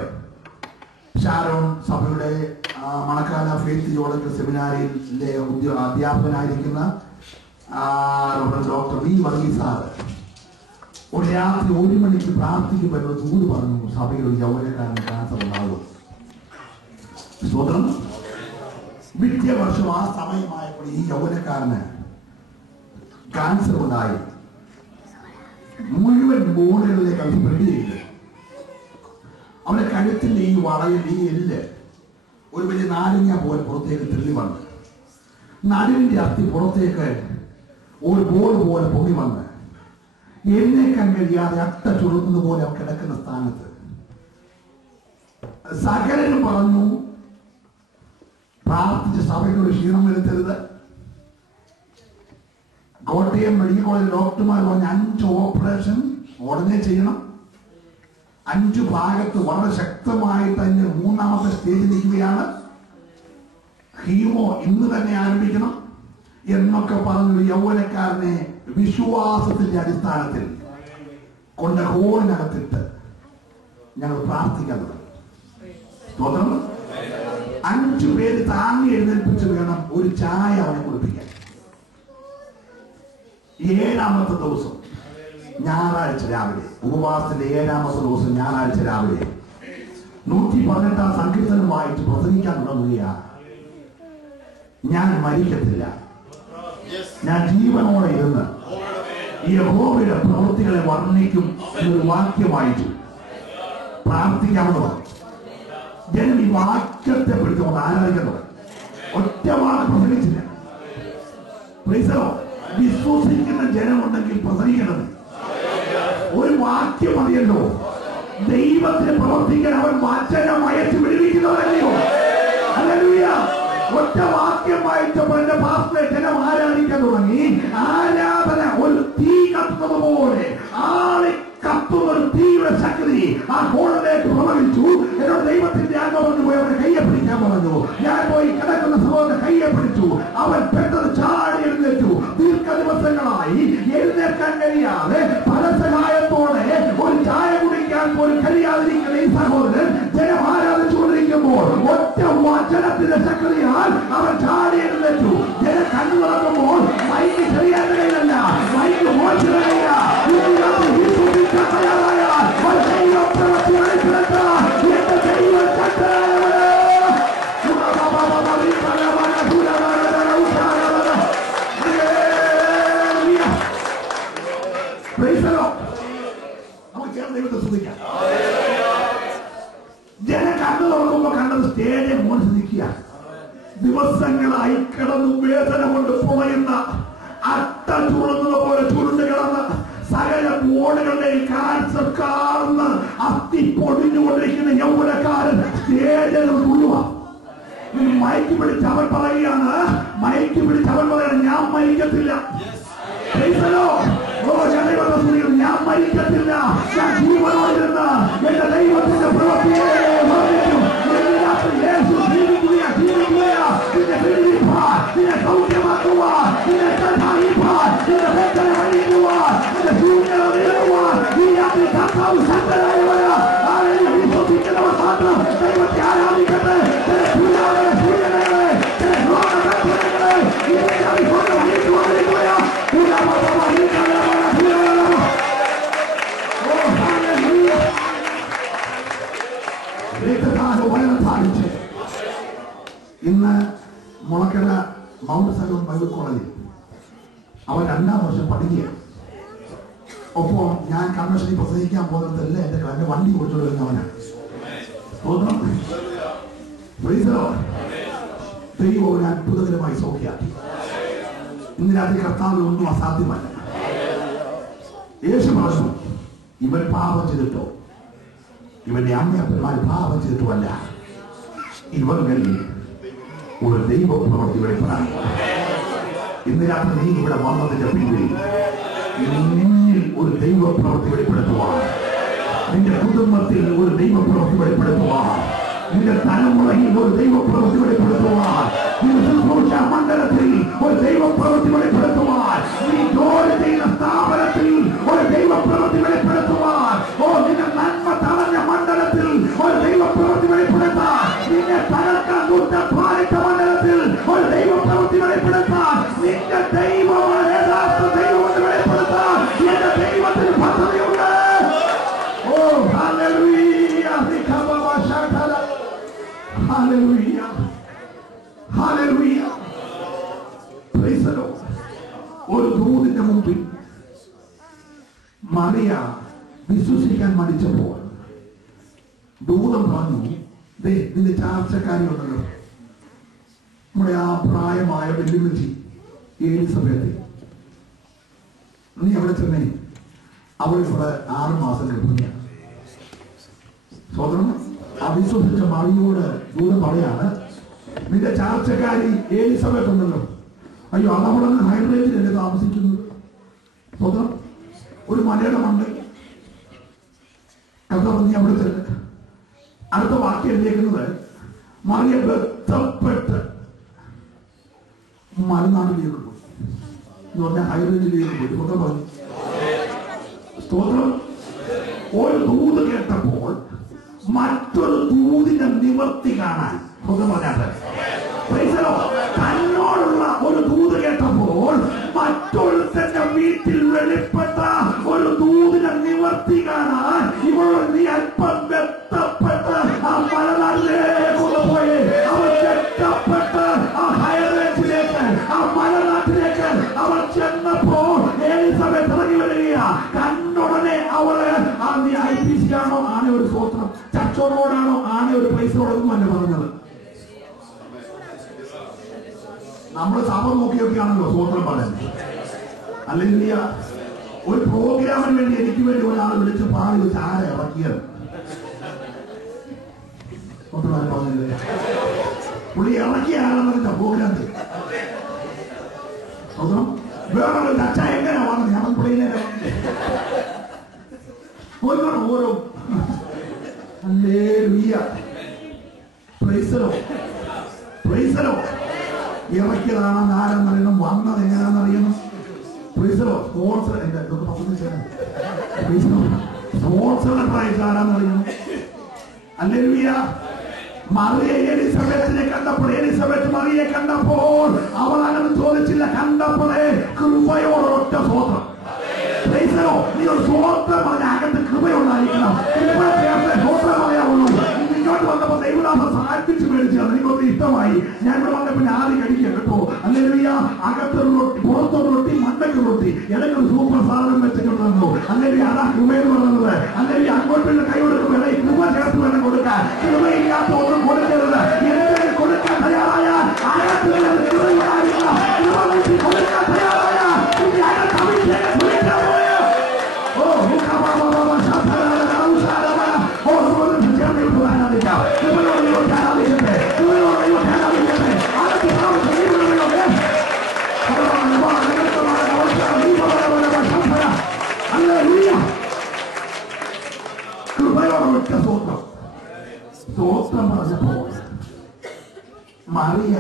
ഷാരോൺ സഭയുടെ മണക്കാല ഫെയ്ത്ത് തിയോളജിക്കൽ സെമിനാരിയിലെ അധ്യാപകനായിരിക്കുന്ന ഡോക്ടർ വി വർഗീസ് സാർ ഒരു രാത്രി 1 മണിക്ക് പ്രാർത്ഥിക്കുമ്പോൾ ദൂത് പറഞ്ഞു, സഭയിൽ ഒരു യൗവനക്കാരന് ക്യാൻസർ ഉണ്ടാകും. സ്വതം വിദ്യ വർഷം ആ സമയമായപ്പോൾ ഈ യൗവനക്കാരന് ക്യാൻസർ ഉണ്ടായി. മുഴുവൻ ബോണുകളിലേക്ക് അത് സ്പ്രെഡ് ചെയ്ത് അവന്റെ കഴുത്തിന്റെ ഈ വളയിൽ ഈ എല്ല് ഒരു വലിയ നാരങ്ങ പോലെ പുറത്തേക്ക് തെള്ളി വന്ന്, നടുവിന്റെ അസ്ഥി പുറത്തേക്ക് ഒരു ബോൾ പോലെ പൊങ്ങി വന്ന്, എഴുന്നേക്കാൻ കഴിയാതെ അട്ട ചുരുന്നത് പോലെ അവൻ കിടക്കുന്ന സ്ഥാനത്ത് സകലനും പറഞ്ഞു, പ്രാർത്ഥിച്ച സഭയോട് ക്ഷീണം വരുത്തരുത്. കോട്ടയം മെഡിക്കൽ കോളേജ് ഡോക്ടർമാർ പറഞ്ഞ 5 ഓപ്പറേഷൻ ഉടനെ ചെയ്യണം. 5 ഭാഗത്ത് വളരെ ശക്തമായിട്ട് അതിന്റെ 3ാമത്തെ സ്റ്റേജിൽ നിൽക്കുകയാണ്. ഹീമോ ഇന്ന് തന്നെ ആരംഭിക്കണം എന്നൊക്കെ പറഞ്ഞു യൗവനക്കാരനെ വിശ്വാസത്തിന്റെ അടിസ്ഥാനത്തിൽ കൊണ്ട് ഹോളിനകത്തിട്ട് ഞങ്ങൾ പ്രാർത്ഥിക്കാൻ തുടങ്ങി. 5 പേര് താങ്ങി എഴുന്നേൽപ്പിച്ച് വേണം ഒരു ചായ അവനെ കുടിപ്പിക്കാൻ. 7ാമത്തെ ദിവസം ഞായറാഴ്ച രാവിലെ, ഉപവാസത്തിന്റെ 7ാമത്തെ ദിവസം ഞായറാഴ്ച രാവിലെ 118 സങ്കീർത്തനമായിട്ട് പ്രസംഗിക്കാൻ തുടങ്ങുകയാണ്. ഞാൻ മരിക്കത്തില്ല, ഞാൻ ജീവനോടെ ഇരുന്ന് യഹോവയുടെ പ്രവൃത്തികളെ വർണ്ണിക്കും എന്നൊരു വാക്യമായിട്ട് പ്രാർത്ഥിക്കാവുന്നതാണ്. ജനം ഈ വാക്യത്തെ പിടിച്ചുകൊണ്ട് ആരാധിക്കുന്നത്. ഒറ്റ വാക്ക് പ്രസംഗിച്ചില്ല. വിശ്വസിക്കുന്ന ജനമുണ്ടെങ്കിൽ പ്രസംഗിക്കണം. ഒരു വാക്യം മതിയല്ലോ. ദൈവത്തിന് പ്രവർത്തിക്കാൻ അവൻ വചനം അയച്ചു വിടുവിക്കുന്നവരല്ലയോ? ഹല്ലേലൂയ. ഒറ്റ വാക്യം വായിച്ചപ്പോൾ എന്റെ പാസ്റ്ററെ ജനം ആരാധിക്കാൻ തുടങ്ങി. ആരാധന ഒരു തീ കത്തുന്നത് പോലെ ആളെ കത്തുന്ന ഒരു തീയുടെ ശക്തി ആ ഹോളിലേക്ക് പ്രവഹിച്ചു. എന്നോട് ദൈവത്തിന്റെ ആത്മാവെന്ന് പോയി അവനെ കയ്യെ പിടിക്കാൻ പറഞ്ഞു. ഞാൻ പോയി കിടക്കുന്ന സഹോദരനെ കയ്യെ പിടിച്ചു. അവൻ പെട്ടെന്ന് ചാടി എഴുന്നേറ്റു. ദീർഘദിവസങ്ങളായി എഴുന്നേൽക്കാൻ കഴിയാതെ പരസഹായത്തോടെ ഒരു ചായ കുടിക്കാൻ പോലും കഴിയാതിരിക്കുന്ന ഈ സഹോദരൻ ജനം ആരാധിച്ചുകൊണ്ടിരിക്കുമ്പോൾ ഒറ്റ വചനത്തിന്റെ ശക്തിയാൽ അവൻ ചാടി എഴുന്നേറ്റു. ജനം കണ്ണു തുറക്കുമ്പോൾ മൈക്ക് ചെറിയ കയ്യിലല്ല, മൈക്ക് മോശം കയ്യില. ജനം കണ്ണു തുറക്കുമ്പോ കണ്ടത് സ്റ്റേജ് മോശം നിൽക്കുക. ദിവസങ്ങളായി കിടന്നു വേദന കൊണ്ട് പുറയുന്ന അട്ട ചുരുന്നത് പോലെ ചുരുണ്ട് കിടന്ന് സകല ബോർഡുകളുടെ കാൻസർ കാർന്ന് അസ്ഥി പൊടിഞ്ഞുകൊണ്ടിരിക്കുന്ന യൗവനക്കാരൻ സ്റ്റേജിൽ തുള്ളുക. മയക്കി പിടിച്ച് അവൻ പറയുകയാണ്, ഞാൻ മരിക്കത്തില്ല. ഞാൻ മരിക്കത്തില്ല, ഞാൻ ജീവനോടിരുന്ന എന്റെ ദൈവത്തിന്റെ പ്രവൃത്തിയെ വർണ്ണിക്കും. നിന്നെ സൗഖ്യമാക്കുക, നിന്നെ സഹായിപ്പാൻ, നിന്നെ വേദന അഴിക്കുവാൻ, നിന്നെ ശൂന്യത നേടുവാൻ ഈ രാത്രി കർത്താവ് ശക്തനായവനാ. ആരെയും വിശ്വസിക്കുന്നവർ മാത്രം ദൈവത്തെ ആരാധിക്കട്ടെ. ഇന്ന് മുളക്കര മൗണ്ട് സലോൺ ബൈബിൾ കോളേജിൽ അവൻ 2ാം വർഷം പഠിക്കുകയാണ്. ഒപ്പം ഞാൻ കൺവെൻഷനിൽ പ്രസംഗിക്കാൻ പോകുന്നതല്ല എന്റെ വണ്ടി കൊടുത്തു വരുന്നവനാണ്. ദൈവം അത്ഭുതകരമായി സൗഖ്യമാക്കി. ഇന്ന് രാത്രി കർത്താവിൽ ഒന്നും അസാധ്യമല്ല. യേശു പറഞ്ഞു, ഇവൻ പാപം ചെയ്തിട്ടോ ഇവന്റെ അമ്മയപ്പന്മാർ പാപം ചെയ്തിട്ടോ അല്ല, ഇവങ്ങളിൽ ഒരു ദൈവ പ്രവൃത്തി വെളിപ്പെടാൻ. ഇന്ന് രാത്രി നീ ഇവിടെ വന്നതിന്റെ പിന്നിൽ നിന്നിൽ ഒരു ദൈവ പ്രവൃത്തി വെളിപ്പെടുത്തുവാൻ, നിന്റെ കുടുംബത്തിൽ ഒരു ദൈവ പ്രവൃത്തി വെളിപ്പെടുത്തുവാൻ, നിന്റെ തലമുറയിൽ ഒരു ദൈവപ്രവൃത്തി വെളിപ്പെടുത്തുവാൻ, നിന്റെ ശുശ്രൂഷ മണ്ഡലത്തിൽ ഒരു ദൈവപ്രവൃത്തി വെളിപ്പെടുത്തുവാൻ, നീ ജോലി ചെയ്യുന്ന സ്ഥാപനത്തിൽ ഒരു ദൈവപ്രവൃത്തി വെളിപ്പെടുത്തുവാൻ, നിന്റെ നന്മ തടഞ്ഞ മണ്ഡലത്തിൽ ഒരു ദൈവപ്രവൃത്തി വെളിപ്പെടുത്താൻ, നിന്നെ തകർക്കാൻ പാലിച്ച മണ്ഡലത്തിൽ ഒരു ദൈവപ്രവൃത്തി വെളിപ്പെടുത്താൻ, നിന്റെ ദൈവമാണ് യഥാർത്ഥ ദൈവമെന്ന് വെളിപ്പെടുത്താൻ എന്റെ ദൈവത്തിന് പദ്ധതിയുണ്ട്. Hallelujah. Hallelujah. Praise the Lord. ഒരു ദൂതിന്റെ മുമ്പിൽ മറിയ വിശ്വസിക്കാൻ മടിച്ചപ്പോൾ ദൂതൻ പറഞ്ഞു, നിന്റെ ചാർച്ചക്കാരി ഉണ്ടല്ലോ, നമ്മുടെ ആ പ്രായമായ വെല്ലുവിളി എലിസബത്ത്, നീ അവിടെ ചെന്നേ, അവൾ ഇവിടെ 6 മാസം ഗർഭിണിയാണ്. സ്വതന്ത്രം അവിശ്വസിച്ച മറിയോട് ദൂതൻ പറയാണ്, നിന്റെ ചാർച്ചക്കാരി എലിസബത്ത് ഉണ്ടല്ലോ, അയ്യോ അതവിടെ നിന്ന് ഹൈഡ്രേറ്റിലല്ലേ താമസിക്കുന്നത്. സ്വതന്ത്രം ഒരു മലയുടെ മണ്ണ് നീ അവിടെ ചെന്ന്. അടുത്ത വാക്യം എഴുതിയേക്കുന്നത്, മറിയ ബന്ധപ്പെട്ട് മലനാട്ടിലേക്ക് പോയി എന്ന് പറഞ്ഞാൽ ഹൈറേഞ്ചിലേക്ക് പോയി. സ്വന്തം പറഞ്ഞു സ്തോത്രം. ഒരു ദൂത് കേട്ടപ്പോൾ മറ്റൊരു ദൂതിന്റെ നിവർത്തി കാണാൻ സ്വന്തം പറഞ്ഞാൽ തന്നോടുള്ള ഒരു ദൂത് കേട്ടപ്പോൾ മറ്റൊരുത്തന്റെ വീട്ടിൽ വെളിപ്പെട്ട ഒരു ദൂതിനെ നിവർത്തി കാണാൻ ഇവളോട് നീ അല്പം ബന്ധപ്പെട്ട് ആ മലനാട്ടിലേക്ക് പോയി. അവൾ ചെറ്റപ്പെട്ട് ആ ഹൈറേഞ്ചിലേക്ക്, ആ മലനാട്ടിലേക്ക് അവൾ ചെന്നപ്പോൾ എലിസബത്ത് ഇറങ്ങി വരിക. കണ്ണുടനെ അവള് നീ IPC ആണോ ആണെ ഒരു സ്വോത്രം, ചർച്ചോടോടാണോ ആണെ ഒരു പൈസയോടൊന്നും അല്ല പറഞ്ഞത്. നമ്മൾ സഭ നോക്കിയൊക്കെയാണല്ലോ സ്വോത്രം പറയുന്നത്. അല്ലെങ്കിൽ ഒരു പ്രോഗ്രാമിന് വേണ്ടി എനിക്ക് വേണ്ടി ഒരാൾ വിളിച്ച് പാടി വെച്ച് ആരെ ഇറക്കിയത് പറഞ്ഞില്ലേ? പുള്ളി ഇറക്കിയ ആളെന്ന പ്രോഗ്രാമിൽ വേറൊരു ചർച്ച എങ്ങനെ വന്നത്? ഞാൻ പുള്ളിനെ ഓരോ ഇറക്കിയതാണെന്ന് ആരെന്നറിയണം, വന്നത് എങ്ങനെയാണെന്നറിയണം. സ്പോൺസറുടെ പ്രൈസ് ആരാന്നറിയണം. ഹല്ലേലൂയ. മറിയ എലിസബത്തിനെ കണ്ടപ്പോൾ, എലിസബത്ത് മറിയെ കണ്ടപ്പോൾ അവൾ അങ്ങനെ ചോദിച്ചില്ല, കണ്ടപ്പോഴേ കൃപയോടൊറ്റ സ്വോത്രം. നീ ഒരു സ്വോത്രം പറഞ്ഞ അകത്ത് കൃപയുണ്ടായിരിക്കണം. കൃപ ചേർത്ത് സ്വോത്രം പറയാവുള്ളൂ. ഇങ്ങോട്ട് വന്നപ്പോൾ ദൈവദാസൻ സാധിച്ചു മേടിച്ചത് എനിക്കൊന്ന് ഇഷ്ടമായി. ഞാൻ ഇവിടെ വന്ന പിന്നെ ആദ്യം കഴിക്കുക കേട്ടോ. അല്ലെങ്കിൽ അകത്തൊരു റൊട്ടി, പുറത്തൊരു റൊട്ടി, മണ്ടയ്ക്ക് റൊട്ടി, ഇടയ്ക്കൊരു സൂപ്പർ സാധനം വെച്ചിട്ടുണ്ടോ. അല്ലെങ്കിൽ അതാ കൃപയെന്ന് പറയുന്നത്. അല്ലെങ്കിൽ അങ്ങോട്ടുള്ള കൈ കൊടുക്കുമ്പോൾ കൃപ ചേർത്ത് വേണം കൊടുക്കാൻ. കൃപയില്ലാത്ത ഒന്നും കൊടുക്കരുത്. എന്തെങ്കിലും കൊടുക്കാൻ തയ്യാറായാൽ അകത്തുള്ളത് കൃപയുണ്ടായിരിക്കണം. കൃപ നോക്കി കൊടുക്കാൻ തയ്യാറായാൽ സ്വോത്രം പറഞ്ഞപ്പോൾ മറിയ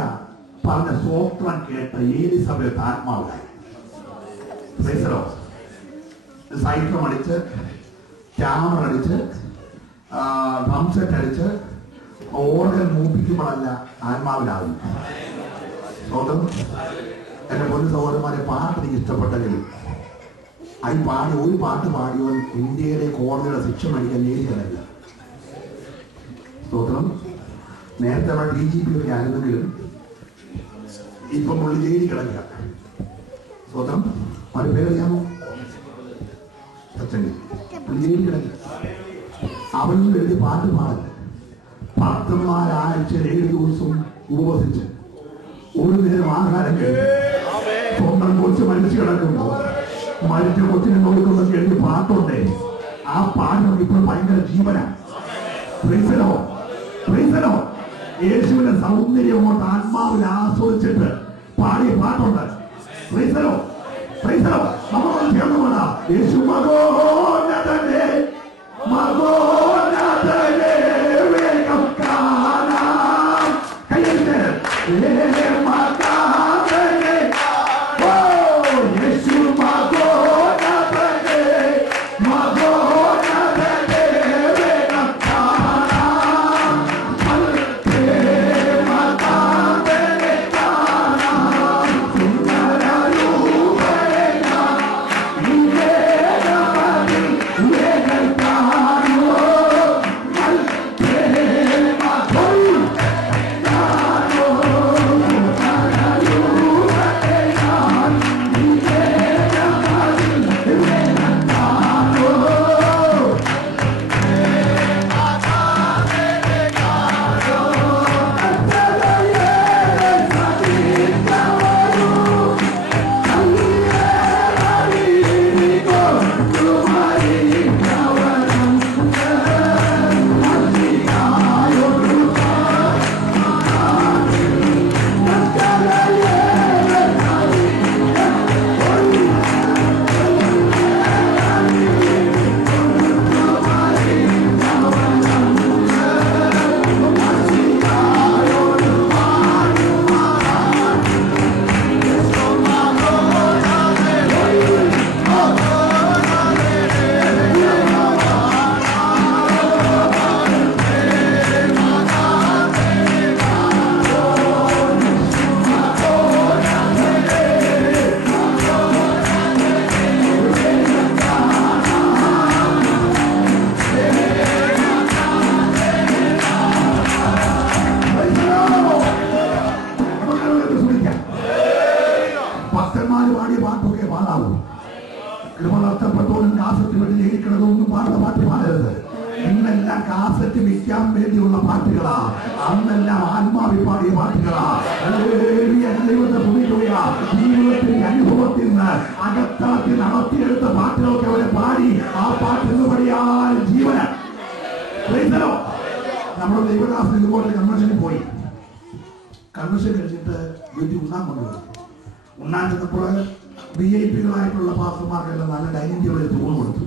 പറഞ്ഞ സ്വോത്രം കേട്ട എലിസബത്ത് ആത്മാവായി. സൈക്ലം അടിച്ച്, ക്യാമറ അടിച്ച്, ഡ്രം സെറ്റ് അടിച്ച് ഓർഗൻ മൂപ്പിക്കുമ്പോഴല്ല ആത്മാവിലാവും. സ്വന്തം എന്റെ പൊന്നു സഹോദരന്മാരെ, പാട്ട് എനിക്ക് ഇഷ്ടപ്പെട്ടെങ്കിലും ഈ പാടി ഒരു പാട്ട് പാടിയോ ഇന്ത്യയിലെ കോടതിയുടെ ശിക്ഷ മേടിക്കാൻ നേരിട്ടല്ല. സ്തോത്രം. നേരത്തെ അവിടെ DGP ഒക്കെ ആയിരുന്നെങ്കിലും ഇപ്പം പുള്ളി ജയിലിൽ കിടക്കുക. സ്വന്തം അവരുടെ പേരറിയാമോ? പുള്ളി ജയിലിൽ കിടക്കുക. അവനും എഴുതി പാട്ട് പാടില്ല. ഭക്തന്മാരാഴ്ച 7 ദിവസവും ഉപവസിച്ച് ഒരു നേരം ആഹാരം കഴിക്കും. സ്വന്തം കൊച്ചു മരിച്ചു കിടക്കുമ്പോൾ മരിച്ച കൊച്ചിനെ നോക്കുന്നത് എഴുതി പാട്ടുണ്ടേ. ആ പാട്ട് ഇപ്പോൾ ഭയങ്കര ജീവനാണ്. യേശുവിന്റെ സൗന്ദര്യം കൊണ്ട് ആത്മാവിൽ ആസ്വദിച്ചിട്ട് പാടിയ പാട്ടുണ്ട്. നമ്മൾ ചേർന്ന് വേണം. യേശു മകോന്നതനെ മകോന്നതനെ വേഗം അന്നെല്ലാം കാസറ്റ് വിൽക്കാൻ വേണ്ടിയുള്ള പാട്ടുകളാ, അന്നെല്ലാം ആത്മാവി പാടിയ പാട്ടുകളാ. ജീവിതത്തിന്റെ അനുഭവത്തിൽ നിന്ന് അകത്താക്കി നടത്തിയെടുത്ത പാട്ടുകളൊക്കെ അവരെ പാടി. ആ പാട്ട് എന്ന് പറയാൻ ജീവന. നമ്മുടെ ദൈവദാസൻ ഇതുപോലെ കൺവെൻഷനിൽ പോയി. കൺവെൻഷൻ കഴിഞ്ഞിട്ട് വീട്ടിൽ ഉണ്ണാൻ കൊണ്ടുപോയി. ഉണ്ണാൻ ചെന്നപ്പോൾ VIP-കളായിട്ടുള്ള പാസ്റ്റർമാർക്കെല്ലാം നല്ല ഡൈനിങ് ടേബിൾ എടുത്ത് ഊണ് കൊടുത്തു.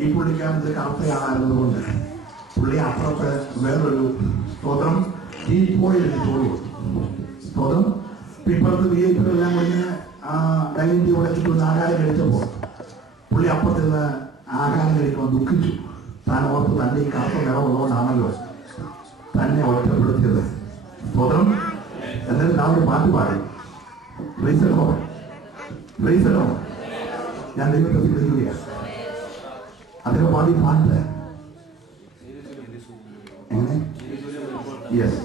ഈ പുള്ളിക്കാരൻ്റെ കറുത്തയാളായിരുന്നതുകൊണ്ട് പുള്ളി അപ്പുറത്ത് വേറൊരു സ്തോത്രം ഈ പോയിട്ട് ചോറ് കൊടുത്തു. സ്തോത്രം ഇപ്പുറത്ത് VIP-കളെല്ലാം ഇങ്ങനെ ഡൈനിങ് ടേബിൾ എടുത്തിട്ട് ആഹാരം കഴിച്ചപ്പോൾ പുള്ളി അപ്പുറത്തുനിന്ന് ആഹാരം കഴിക്കുമ്പോൾ ദുഃഖിച്ചു. താൻ ഓർത്ത് തൻ്റെ ഈ കറുത്ത നിറമുള്ളതുകൊണ്ടാണല്ലോ തന്നെ ഒറ്റപ്പെടുത്തിയത്. സ്തോത്രം. എന്നിട്ട് ഞാൻ ഒരു പാട്ട് പാടി. ഞാൻ ദൈവത്തെ സ്തുതിക്കുകയാണ്. അതിനെ പാടി പാട്ട് എങ്ങനെ യെസ്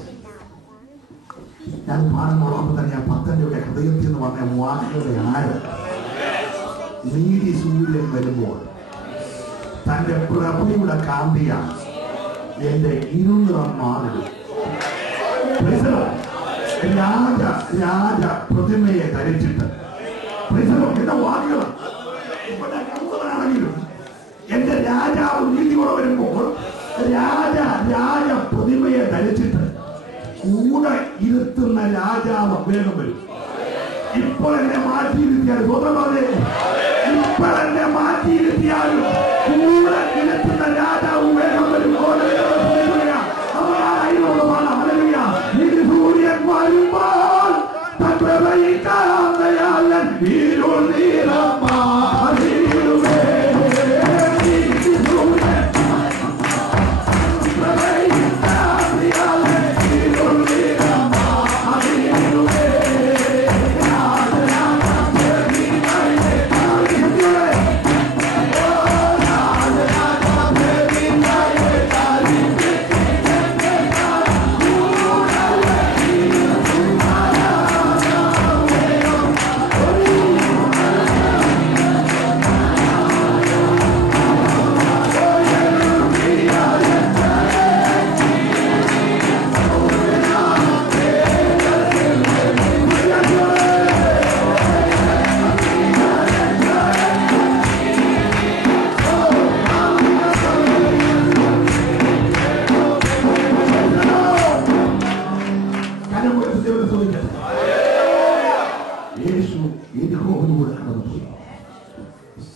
ഞാൻ പാടുന്നതോടൊപ്പം തന്നെ ആ ഭക്തന്റെ ഹൃദയത്തിൽ നിന്ന് പറഞ്ഞ വാക്കുകളുടെ ആഴം. നീതി സൂര്യൻ വരുമ്പോൾ തന്റെ പ്രഭയുടെ കാന്തിയാണ് എന്റെ ഇരുനിറം മാറുക. രാജ പ്രതിമയെ ധരിച്ചിട്ട് എന്റെ വാക്കുകൾ ആണെങ്കിലും എന്റെ രാജാവ് നീതിയോടെ വരുമ്പോൾ രാജ പ്രതിമയെ ധരിച്ചിട്ട് കൂടെ ഇരുത്തുന്ന രാജാവ് വേഗം വരും. ഇപ്പോൾ എന്നെ മാറ്റിയിരുത്തിയാലും സ്വതന്ത്രേ ഇപ്പോൾ എന്നെ മാറ്റിയിരുത്തിയാലും കൂടെ ഇരുത്തുന്ന രാജാവ് വേഗം വരും. സൂര്യൻ വരുമ്പോൾ തന്ത്രയാലൻ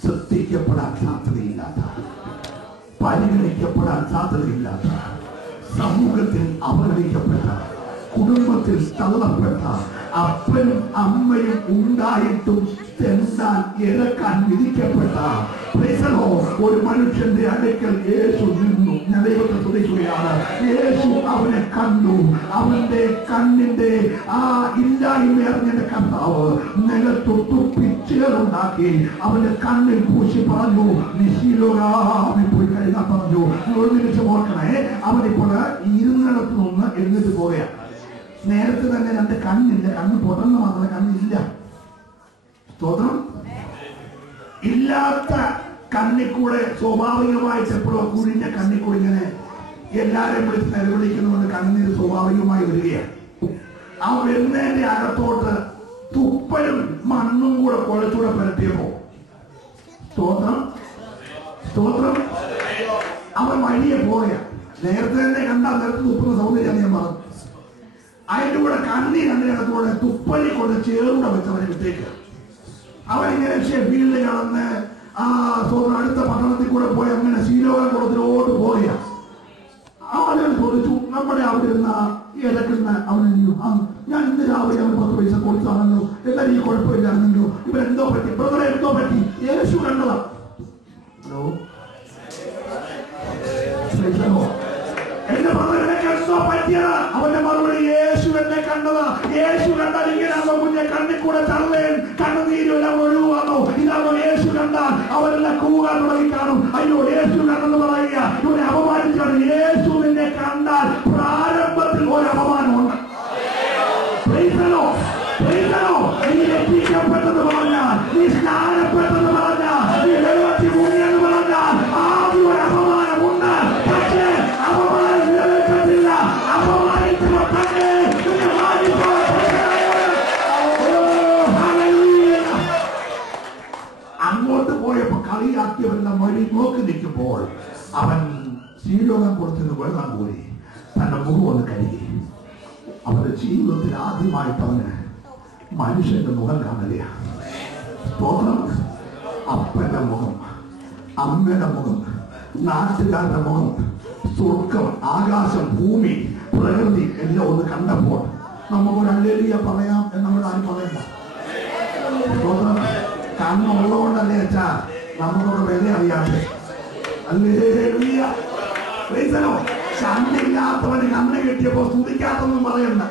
ശ്രദ്ധിക്കപ്പെടാൻ സാധ്യതയില്ലാത്ത, പരിഗണിക്കപ്പെടാൻ സാധ്യതയില്ലാത്ത, സമൂഹത്തിൽ അവഗണിക്കപ്പെട്ട, കുടുംബത്തിൽ തള്ളപ്പെട്ട, അപ്പനും അമ്മയും ഉണ്ടായിട്ടും തെണ്ടാൻ ഇറക്കാൻ വിധിക്കപ്പെട്ട ഒരു മനുഷ്യന്റെ അടുക്കൽ യേശു നിന്നു. ഞാൻ ദൈവത്തെ സ്തുതിക്കുകയാണ്. യേശു അവനെ കണ്ടു. അവന്റെ കണ്ണിന്റെ ആ ഇല്ലായ്മ അറിഞ്ഞ കർത്താവ് നിലത്തൊട്ടു പിച്ചുകളുണ്ടാക്കി അവന്റെ കണ്ണിൽ പൂശി പറഞ്ഞു, നിശീലോകാമി പോയി കഴുകാൻ പറഞ്ഞു. ഒരു നിമിഷം ഓർക്കണേ, അവനിപ്പോൾ ഇരുന്നിടത്ത് നിന്ന് എഴുന്നേറ്റ് പോവുകയാണ്. നേരത്തെ തന്നെ രണ്ട് കണ്ണില്ല, കണ്ണ് പൊടന്ന് മാത്രമേ കണ്ണില്ല. സ്തോത്രം. ഇല്ലാത്ത കണ്ണിക്കൂടെ സ്വാഭാവികമായിട്ട് എപ്പോഴും കുഴിഞ്ഞ കണ്ണിക്കൂടെ ഇങ്ങനെ എല്ലാവരെയും വിളിച്ച് നിലവിളിക്കുന്നതുകൊണ്ട് കണ്ണീര് സ്വാഭാവികമായി വരികയാണ്. ആ വരുന്നതിന്റെ അകത്തോട്ട് തുപ്പലും മണ്ണും കൂടെ കുഴച്ചൂടെ പരത്തിയപ്പോ സ്തോത്രം സ്തോത്രം അവൻ വഴിയെ പോയ നേരത്തെ തന്നെ കണ്ടാൽ നിരത്ത് തുപ്പുന്ന സൗന്ദര്യം ഞാൻ പറഞ്ഞു. അതിന്റെ കൂടെ കണ്ണിനകത്തൂടെ തുപ്പലി കൊണ്ട് ചേർന്ന് വെച്ചവനെ വിട്ടേക്ക്. അവനിങ്ങനെ ഷെഫീൽഡ് കടന്ന് ആ സ്വന്തം അടുത്ത പട്ടണത്തിൽ കൂടെ പോയി അങ്ങനെ ശീലോകം കുളത്തിലോട്ട് പോയ ആളുകൾ ചോദിച്ചു, നമ്മുടെ അവിടെ ഇരുന്ന ഇടക്കുന്ന അവനെയോ ഞാൻ ഇന്ന് രാവിലെ അവൻ 10 പൈസ കൊടുത്താണല്ലോ, എന്നാൽ ഈ കുഴപ്പമില്ലായിരുന്നല്ലോ, ഇവരെന്തോ പറ്റി, ബ്രദറെ എന്തോ പറ്റി, യേശു കണ്ടതാ. ഹലോ, എന്റെ ബ്രദറിനൊക്കെ എന്തോ പറ്റിയതാ? അവന്റെ മറുപടി, യേശു എന്നെ കണ്ടതാ. യേശു കണ്ടാൽ ഇങ്ങനെയാണോ കുഞ്ഞെ കണ്ണിൽ കൂടെ തള്ളേൻ കണ്ണുനീരെല്ലാം ഒഴിവാണോ? ഇതാണോ യേശു കണ്ടാൽ അവരെല്ലാം കൂകാൻ തുടങ്ങി കാണും. അയ്യോ യേശു കണ്ടെന്ന് പറയുക, ഇവരെ അപമാനിച്ചാണ്. യേശു നിന്നെ കണ്ടാൽ പ്രാരംഭത്തിൽ ഒരു അപമാനമുണ്ട്. നീ രക്ഷിക്കപ്പെട്ടെന്ന് പറഞ്ഞാൽ, നീ സ്നാനപ്പെട്ടെന്ന് പറഞ്ഞാൽ, നീ വെള്ളത്തിൽ മുങ്ങിയെന്ന് പറഞ്ഞാൽ ആദ്യം ഒരു അപമാനമുണ്ട്. പക്ഷേ കഴിഞ്ഞപ്പോൾ അവൻ ശീലോകം കൊടുത്തിന് വെള്ളം കോരി തന്റെ മുഖം ഒന്ന് കഴുകി. അവന്റെ ജീവിതത്തിൽ ആദ്യമായിട്ട് അവന് മനുഷ്യന്റെ മുഖം കാണുകയാണ്. സ്തോത്രം. അപ്പന്റെ മുഖം, അമ്മയുടെ മുഖം, നാട്ടുകാരുടെ മുഖം, സ്വർഗം, ആകാശം, ഭൂമി, പ്രകൃതി എല്ലാം ഒന്ന് കണ്ടപ്പോൾ നമുക്കൊരു ഹല്ലേലൂയ പറയാം എന്നോട് ആരും പറയണ്ട. സ്തോത്രം. കണ്ണുള്ളതുകൊണ്ടല്ലേ വെച്ചാ നമുക്കൊരു വില അറിയാതെ. ഹല്ലേലൂയ. കണ്ണില്ലാത്തവന് കണ്ണ് കിട്ടിയപ്പോ സ്തുതിക്കാത്തൊന്നും പറയണ്ട.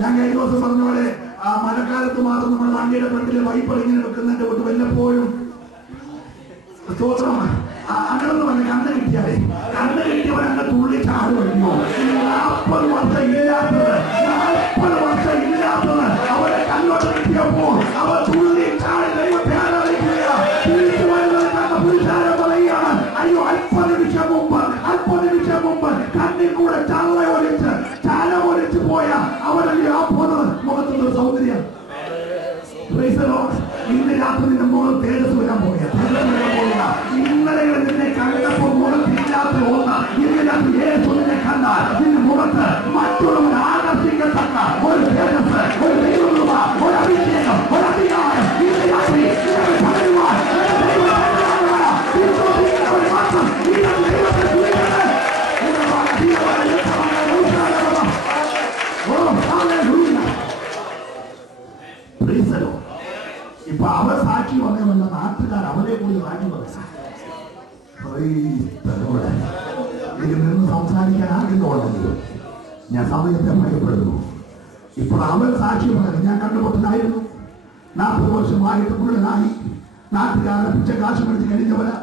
ഞാൻ കഴിഞ്ഞ ദിവസം പറഞ്ഞ പോലെ ആ മഴക്കാലത്ത് മാത്രം നമ്മുടെ വണ്ടിയുടെ ഫ്രണ്ടിലെ വൈപ്പർ ഇങ്ങനെ വെക്കുന്നതിന്റെ കൊണ്ട് വല്ലപ്പോഴും സ്തോത്രം അങ്ങനൊന്നും പറഞ്ഞ കണ്ണ് കിട്ടിയാലേ കണ്ണ് കിട്ടിയവൻ അങ്ങനെ തുള്ളി ചാടുമല്ലോ. 40 വർഷം ഇല്ലാത്തത് അവരെ കണ്ണോട്ട് കിട്ടിയപ്പോ അവർ തുള്ളി ചാടി ദൈവത്തെ ആരാധിക്കുക. തിരിച്ചു വരുന്നത് കണ്ട പുരുഷാരെ പറയുകയാണ്, അയ്യോ അല്പനിമിഷം മുമ്പ് കണ്ണിൽ കൂടെ ചല ഒലിച്ച് പോയ അവരല്ലേ ആ പോകുന്നത്. മുഖത്തുനിന്ന് സൗന്ദര്യം. ഇന്ന് രാത്രി നിന്റെ മുഖം തേജസ് വരാൻ പോവുക. ഇന്നലെ നിന്നെ കണ്ടപ്പോൾ മുഖത്തില്ലാത്ത ഒന്ന് ഇന്ന് രാത്രി യേശു നിന്നെ കണ്ടാൽ നിന്റെ മുഖത്ത് മറ്റുള്ളവർ ആകർഷിക്കത്തക്ക ഒരു തേജസ്, ഒരു ദൈവകൃപ, ഒരു അഭിഷേകം, ഒരു അധികാരം ഇന്ന് രാത്രി പകരുവാൻ ഇപ്പൊ അവർ സാക്ഷി പറയുമല്ല, നാട്ടുകാർ അവരെ കൂടി സാക്ഷി പറയാം. എനിക്ക് നിന്ന് സംസാരിക്കാൻ ആഗ്രഹമുണ്ടെങ്കിലും ഞാൻ സമയത്തെ ഭയപ്പെടുന്നു. ഇപ്പോൾ അവർ സാക്ഷി പറയുന്നത് ഞാൻ കണ്ടുപൊട്ടനായിരുന്നു, 40 വർഷമായിട്ട് മുഴുവനായി നാട്ടുകാരെ പിച്ച കാശ് മേടിച്ച് കഴിഞ്ഞവരാ,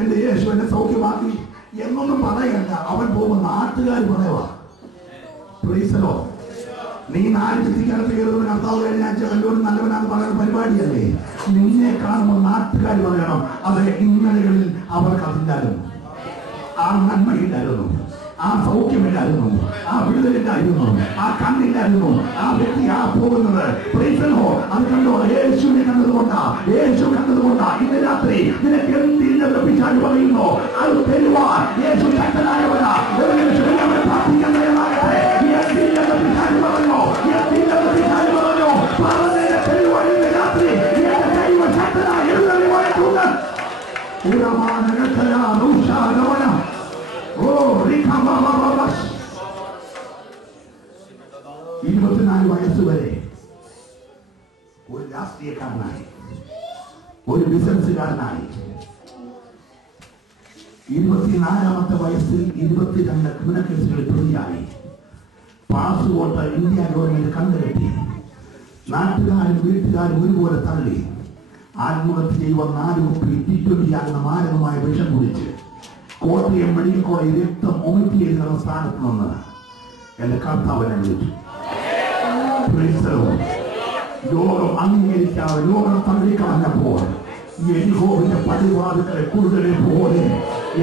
എന്റെ യേശു എന്നെ സൗഖ്യമാക്കി എന്നൊന്നും പറയണ്ട. അവൻ പോകുമ്പോൾ നാട്ടുകാർ പറയുവാ. പ്രീസലോ, നീ 4 ചിന്തിക്കാനത്ത് കയറുന്ന കർത്താവ് കഴിഞ്ഞാഴ്ച വല്ലവരും നല്ലവനാന്ന് പറയുന്ന പരിപാടിയല്ലേ. നിന്നെ കാണുമ്പോൾ നാട്ടുകാർ പറയണം, അതെ ഇന്നലകളിൽ അവർക്ക് അതില്ലായിരുന്നു, ആ നന്മയില്ലായിരുന്നു, ആ സൗഖ്യമില്ലായിരുന്നു, ആ വിടുതലില്ലായിരുന്നു, ആ കണ്ണില്ലായിരുന്നു, ആ വ്യക്തി ആ പോകുന്നത്. അത് കണ്ടോ, യേശുവിനെ കണ്ടതുകൊണ്ടാ, യേശു കണ്ടതുകൊണ്ടാ ഇന്ന് രാത്രി നിനക്ക് എന്തിന്റെ ലഭിച്ചാൽ പറയുന്നു അത് തരുവാൻ യേശു ശക്തനായവരാ. ഒരു നിമിഷം എല്ലാവരും പ്രാർത്ഥിക്കാൻ തയ്യാറാകട്ടെ. വയസ്സ് വരെ ഒരു രാഷ്ട്രീയക്കാരനായി, ഒരു ബിസിനസ്സുകാരനായി, 24ാമത്തെ വയസ്സിൽ 22 ക്രിമിനൽ കേസുകളിൽ പ്രതിയായി. പാസ്പോർട്ട് ഇന്ത്യ ഗവൺമെന്റ് കണ്ടുകെട്ടി. നാട്ടുകാരും വീട്ടുകാരും ഒരുപോലെ തള്ളി. ആത്മഹത്യ ചെയ്യുവാൻ 4 കുപ്പി T20 മാരകമായ വിഷം കുടിച്ച് കോട്ടയം മെഡിക്കൽ കോളേജ് രക്തം ഒമിറ്റ് ചെയ്യുന്ന സ്ഥാനത്ത് നിന്ന് എന്റെ കർത്താവിനെ വിളിച്ചു. ലോകം അംഗീകരിക്കാതെ ലോകം തള്ളിക്കളഞ്ഞപ്പോൾ യെരിഹോവിന്റെ പടിവാതിൽക്കലെ കൂടുതലെ പോലെ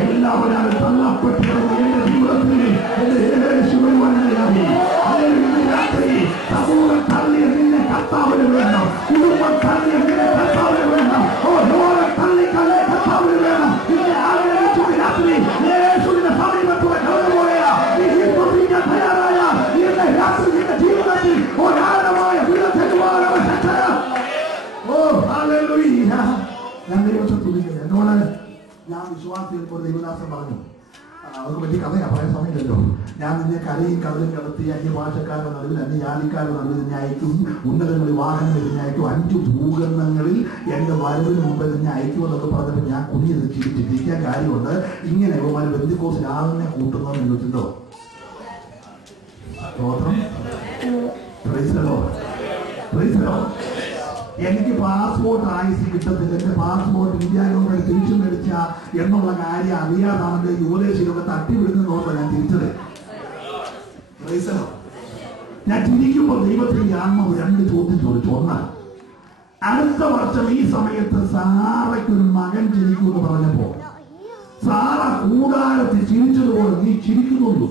എല്ലാവരും തള്ളപ്പെട്ടിരുന്ന എന്റെ ജീവിതത്തിൽ എന്റെ യേശുവിനായി സമൂഹം തള്ളിയ നിന്നെ കർത്താവിന് വേണം, കുടുംബം തള്ളിയ നിന്നെ കർത്താവിന് വേണം, ലോകം തള്ളിക്കളെ കർത്താവിന് വേണം. നിന്നെ ആഗ്രഹിച്ചു രാത്രി യേശുവിന്റെ സമീപത്തൂടെ കടന്നുപോയാ നീ ഹിന്ദിക്കാൻ തയ്യാറായ ഇന്ന് രാത്രി നിന്റെ ജീവിതത്തിൽ ഒരാഴമായ വിടച്ചെടുവാനുള്ള ശക്തര. ഞാൻ ദൈവത്തെ തുണിക്കുന്നത് എന്നോട് ഞാൻ വിശ്വാസികൾക്ക് ഒരു ദൈവദാസൻ പറഞ്ഞു, അവർക്ക് വലിയ കഥയാ പറയാൻ സമയമില്ലല്ലോ. ഞാൻ നിന്നെ കരയും കടലും കടത്തി അന്യഭാഷക്കാരുടെ നടുവിൽ അന്യജാതിക്കാരുടെ നടുവിൽ നിന്നെ അയക്കും, ഉന്നതങ്ങളിൽ വാഹനങ്ങളിൽ നിന്നെ അയക്കും, 5 ഭൂഖണ്ഡങ്ങളിൽ എന്റെ വരവിന് മുമ്പ് നിന്നെ അയക്കുമെന്നൊക്കെ പറഞ്ഞപ്പോൾ ഞാൻ കുഞ്ഞിത് ചിരിച്ചിരിക്കാൻ കാര്യമുണ്ട്. ഇങ്ങനെ ഇവന്മാർ ബന്ധുക്കോസിൽ ആളിനെ കൂട്ടുന്നതെന്ന് ചോദിച്ചിട്ടോ. എനിക്ക് പാസ്പോർട്ട് ആയുസ് കിട്ടത്തില്ല, എന്റെ പാസ്പോർട്ട് ഇന്ത്യ ഗവൺമെന്റ് തിരിച്ചു മേടിച്ച എന്നുള്ള കാര്യം അറിയാതാണെന്റെ യുവദേശികളൊക്കെ തട്ടിവിടുന്നതോടെ ഞാൻ തിരിച്ചത്. ഞാൻ ചിരിക്കുമ്പോൾ ദൈവത്തിന്റെ ആത്മാവ് 2 ചോദ്യം ചോദിച്ചു. ഒന്ന്, അടുത്ത വർഷം ഈ സമയത്ത് സാറയ്ക്കൊരു മകൻ ജനിക്കുമെന്ന് പറഞ്ഞപ്പോ സാറ കൂടാരത്തിൽ ചിരിച്ചതുപോലെ നീ ചിരിക്കുന്നുള്ളൂ.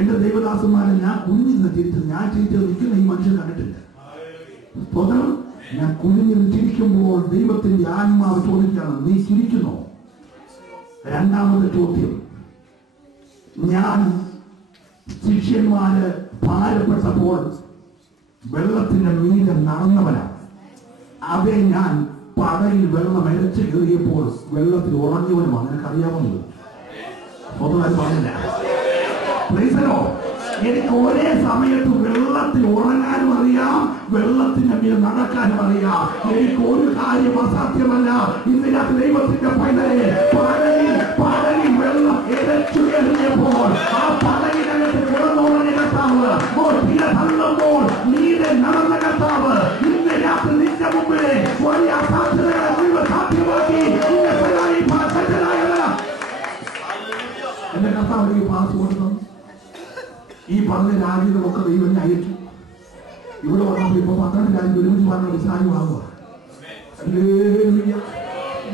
എന്റെ ദൈവദാസന്മാരെ ഞാൻ കുഞ്ഞിന്ന് ചിരിച്ചത്, ഞാൻ ചിരിച്ചത് നിൽക്കുന്ന ഈ മനുഷ്യൻ കണ്ടിട്ടില്ല. ഞാൻ കുഞ്ഞിന് ചിരിക്കുമ്പോൾ ദൈവത്തിന്റെ ആത്മാവ് ചോദിക്കുകയാണ്, നീ ചിരിക്കുന്നോ? രണ്ടാമത്തെ ചോദ്യം, ഞാൻ ശിഷ്യന്മാര് ഭാരപ്പെട്ടപ്പോൾ വെള്ളത്തിന്റെ മീതെ നടന്നവനാണ്. അതേ ഞാൻ പടയിൽ വെള്ളം ഇരച്ചു കയറിയപ്പോൾ വെള്ളത്തിൽ ഉറങ്ങിയവനുമാണ്. നിനക്കറിയാവുന്നത് പൊതുവായി പറഞ്ഞില്ല. എനിക്ക് ഒരേ സമയത്ത് വെള്ളത്തിൽ ഉറങ്ങാനും അറിയാം, വെള്ളത്തിന്റെ മേൽ നടക്കാനും അറിയാം. എനിക്ക് ഒരു കാര്യം അസാധ്യമല്ല. ഇന്നിനകത്ത് ദൈവത്തിന്റെ പൈതലെ പടലിൽ വെള്ളം ഇരച്ചു കയറിയപ്പോൾ ആ പടലിനകത്ത് കിടന്നുറങ്ങിയ കർത്താവ്, തള്ളുമ്പോൾ നീതെ നടന്ന കർത്താവ്, ഇന്ന് രാത്രി നിന്റെ മുമ്പിലെ വലിയ അസാധ്യതകളെ മുഴുവൻ സാധ്യമാക്കി എന്റെ കർത്താവ് ഈ പാസ് കൊടുത്തു. ഈ പറഞ്ഞ രാജ്യങ്ങളൊക്കെ ദൈവം അയച്ചു. ഇവിടെ വന്നപ്പോൾ ഇപ്പൊ 12 രാജ്യം ഒരുമിച്ച് പറഞ്ഞ വിശാലി വാങ്ങുക.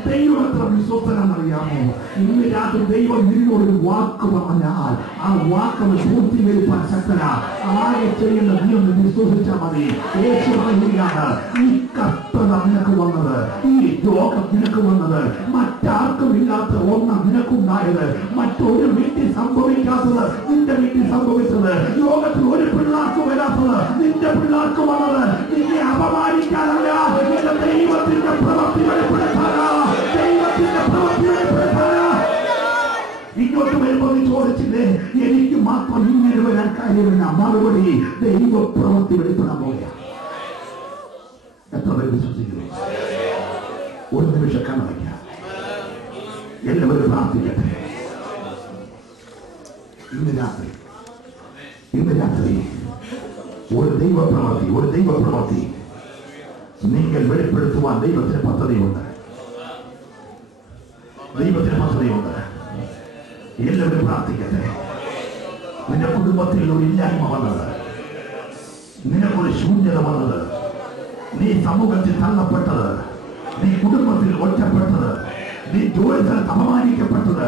ദൈവം എത്ര വിശ്വസ്തനാണെന്നറിയാമോ? ഇന്ന് രാത്രി ദൈവം നിന്നോടൊരു വാക്ക് പറഞ്ഞാൽ ആ വാക്കവ പൂർത്തീകരിക്കാൻ ശക്തനാ. ആരെ ചെയ്യേണ്ട നീ ഒന്ന് വിശ്വസിച്ചാൽ മതി. യേശു പറയുകയാണ്, ഈ കഷ്ടത നിനക്ക് വന്നത്, ഈ രോഗം നിനക്ക് വന്നത്, മറ്റാർക്കും ഇല്ലാത്ത ഒന്ന് നിനക്കുണ്ടായത്, മറ്റൊരു വീട്ടിൽ സംഭവിക്കാത്തത് നിന്റെ വീട്ടിൽ സംഭവിച്ചത്, ലോകത്തിൽ ഒരു പിള്ളേർക്ക് വരാത്തത് നിന്റെ പിള്ളേർക്ക് വന്നത്, നിന്നെ അപമാനിക്കാനല്ല, നിന്റെ ദൈവത്തിന്റെ പ്രവൃത്തി വെളിപ്പെടുത്താനാ. ദൈവത്തിന്റെ പ്രവൃത്തി വെളിപ്പെടുത്താനാ. ഇങ്ങോട്ട് വരുമ്പോൾ നീ ചോദിച്ചില്ലേ എനിക്ക് മാത്രം ഇങ്ങനെ വരാൻ കാര്യമില്ല? മറുപടി, ദൈവ പ്രവൃത്തി വെളിപ്പെടാൻ പോവുകയാണ്. എത്ര പേര് വിശ്വസിക്കുന്നു? ഒരു നിമിഷം കണ്ണടയ്ക്കാം, എല്ലാവരും പ്രാർത്ഥിക്കട്ടെ. ഇന്ന് രാത്രി ഒരു ദൈവപ്രവൃത്തി നിങ്ങൾ വെളിപ്പെടുത്തുവാൻ ദൈവത്തിന് പദ്ധതിയുണ്ട്. എല്ലാവരും പ്രാർത്ഥിക്കട്ടെ. നിന്റെ കുടുംബത്തിൽ ഒരു ഇല്ലായ്മ വന്നത്, നിനക്കൊരു ശൂന്യത വന്നത്, നീ സമൂഹത്തിൽ തള്ളപ്പെട്ടത്, നീ കുടുംബത്തിൽ ഒറ്റപ്പെട്ടത്, നീ ജോലി സ്ഥലത്ത് അപമാനിക്കപ്പെട്ടത്,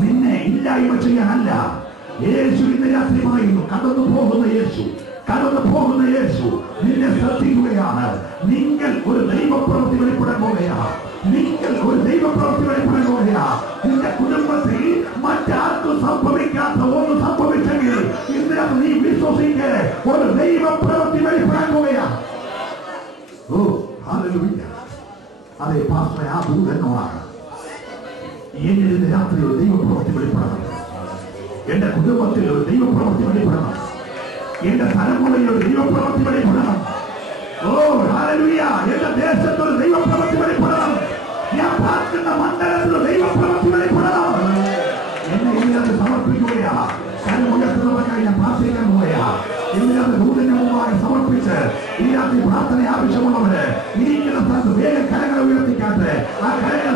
നിന്നെ ഇല്ലായ്മ ചെയ്യാനല്ല. യേശു ഇന്ന് രാത്രി പറയുന്നു, കടന്നു പോകുന്ന യേശു നിന്നെ ശ്രദ്ധിക്കുകയാണ്. നിങ്ങൾ ഒരു ദൈവപ്രവൃത്തി വെളിപ്പെടാൻ പോവുകയാണ്. നിന്റെ കുടുംബത്തിൽ മറ്റാർക്കും സംഭവിക്കാത്ത ഒന്ന് സംഭവിച്ചെങ്കിൽ ഇതിനകത്ത് നീ വിശ്വസിക്ക്, ഒരു ദൈവപ്രവൃത്തി വെളിപ്പെടാൻ പോവുകയാണ്. ഓ ഹല്ലേലൂയ. അതെ പാസ്റ്ററെ, ആ ദൂതനോടാണ് എന്നിൽ രാത്രി ഒരു ദൈവപ്രവൃത്തി വെളിപ്പെടണം. എന്റെ കുടുംബത്തിൽ ഒരു ദൈവപ്രവൃത്തി വെളിപ്പെടണം. എന്റെ തലമുറയിൽ ഒരു ദൈവപ്രവൃത്തി വെളിപ്പെടണം. ഓ ഹല്ലേലൂയ. എന്റെ ദേശത്ത് ഒരു ദൈവപ്രവൃത്തി വെളിപ്പെടണം. ഞാൻ പ്രാർത്ഥിക്കുന്ന മണ്ഡലത്തിൽ ഒരു ദൈവപ്രവൃത്തി വെളിപ്പെടണം. എന്നെ ഇതിനകത്ത് സമർപ്പിക്കുകയാ. കരമുയർത്തുന്നവർക്കായി ഞാൻ പ്രാർത്ഥിക്കാൻ പോവുകയാ. ഇതിനകത്ത് ദൂതന്റെ മുമ്പായി സമർപ്പിച്ച് ഈ രാത്രി പ്രാർത്ഥന ആവശ്യമുള്ളവര് ഇരിക്കുന്ന സ്ഥലത്ത് വേഗം കരങ്ങൾ ഉയർത്തിക്കാട്ട് ആ കരങ്ങൾ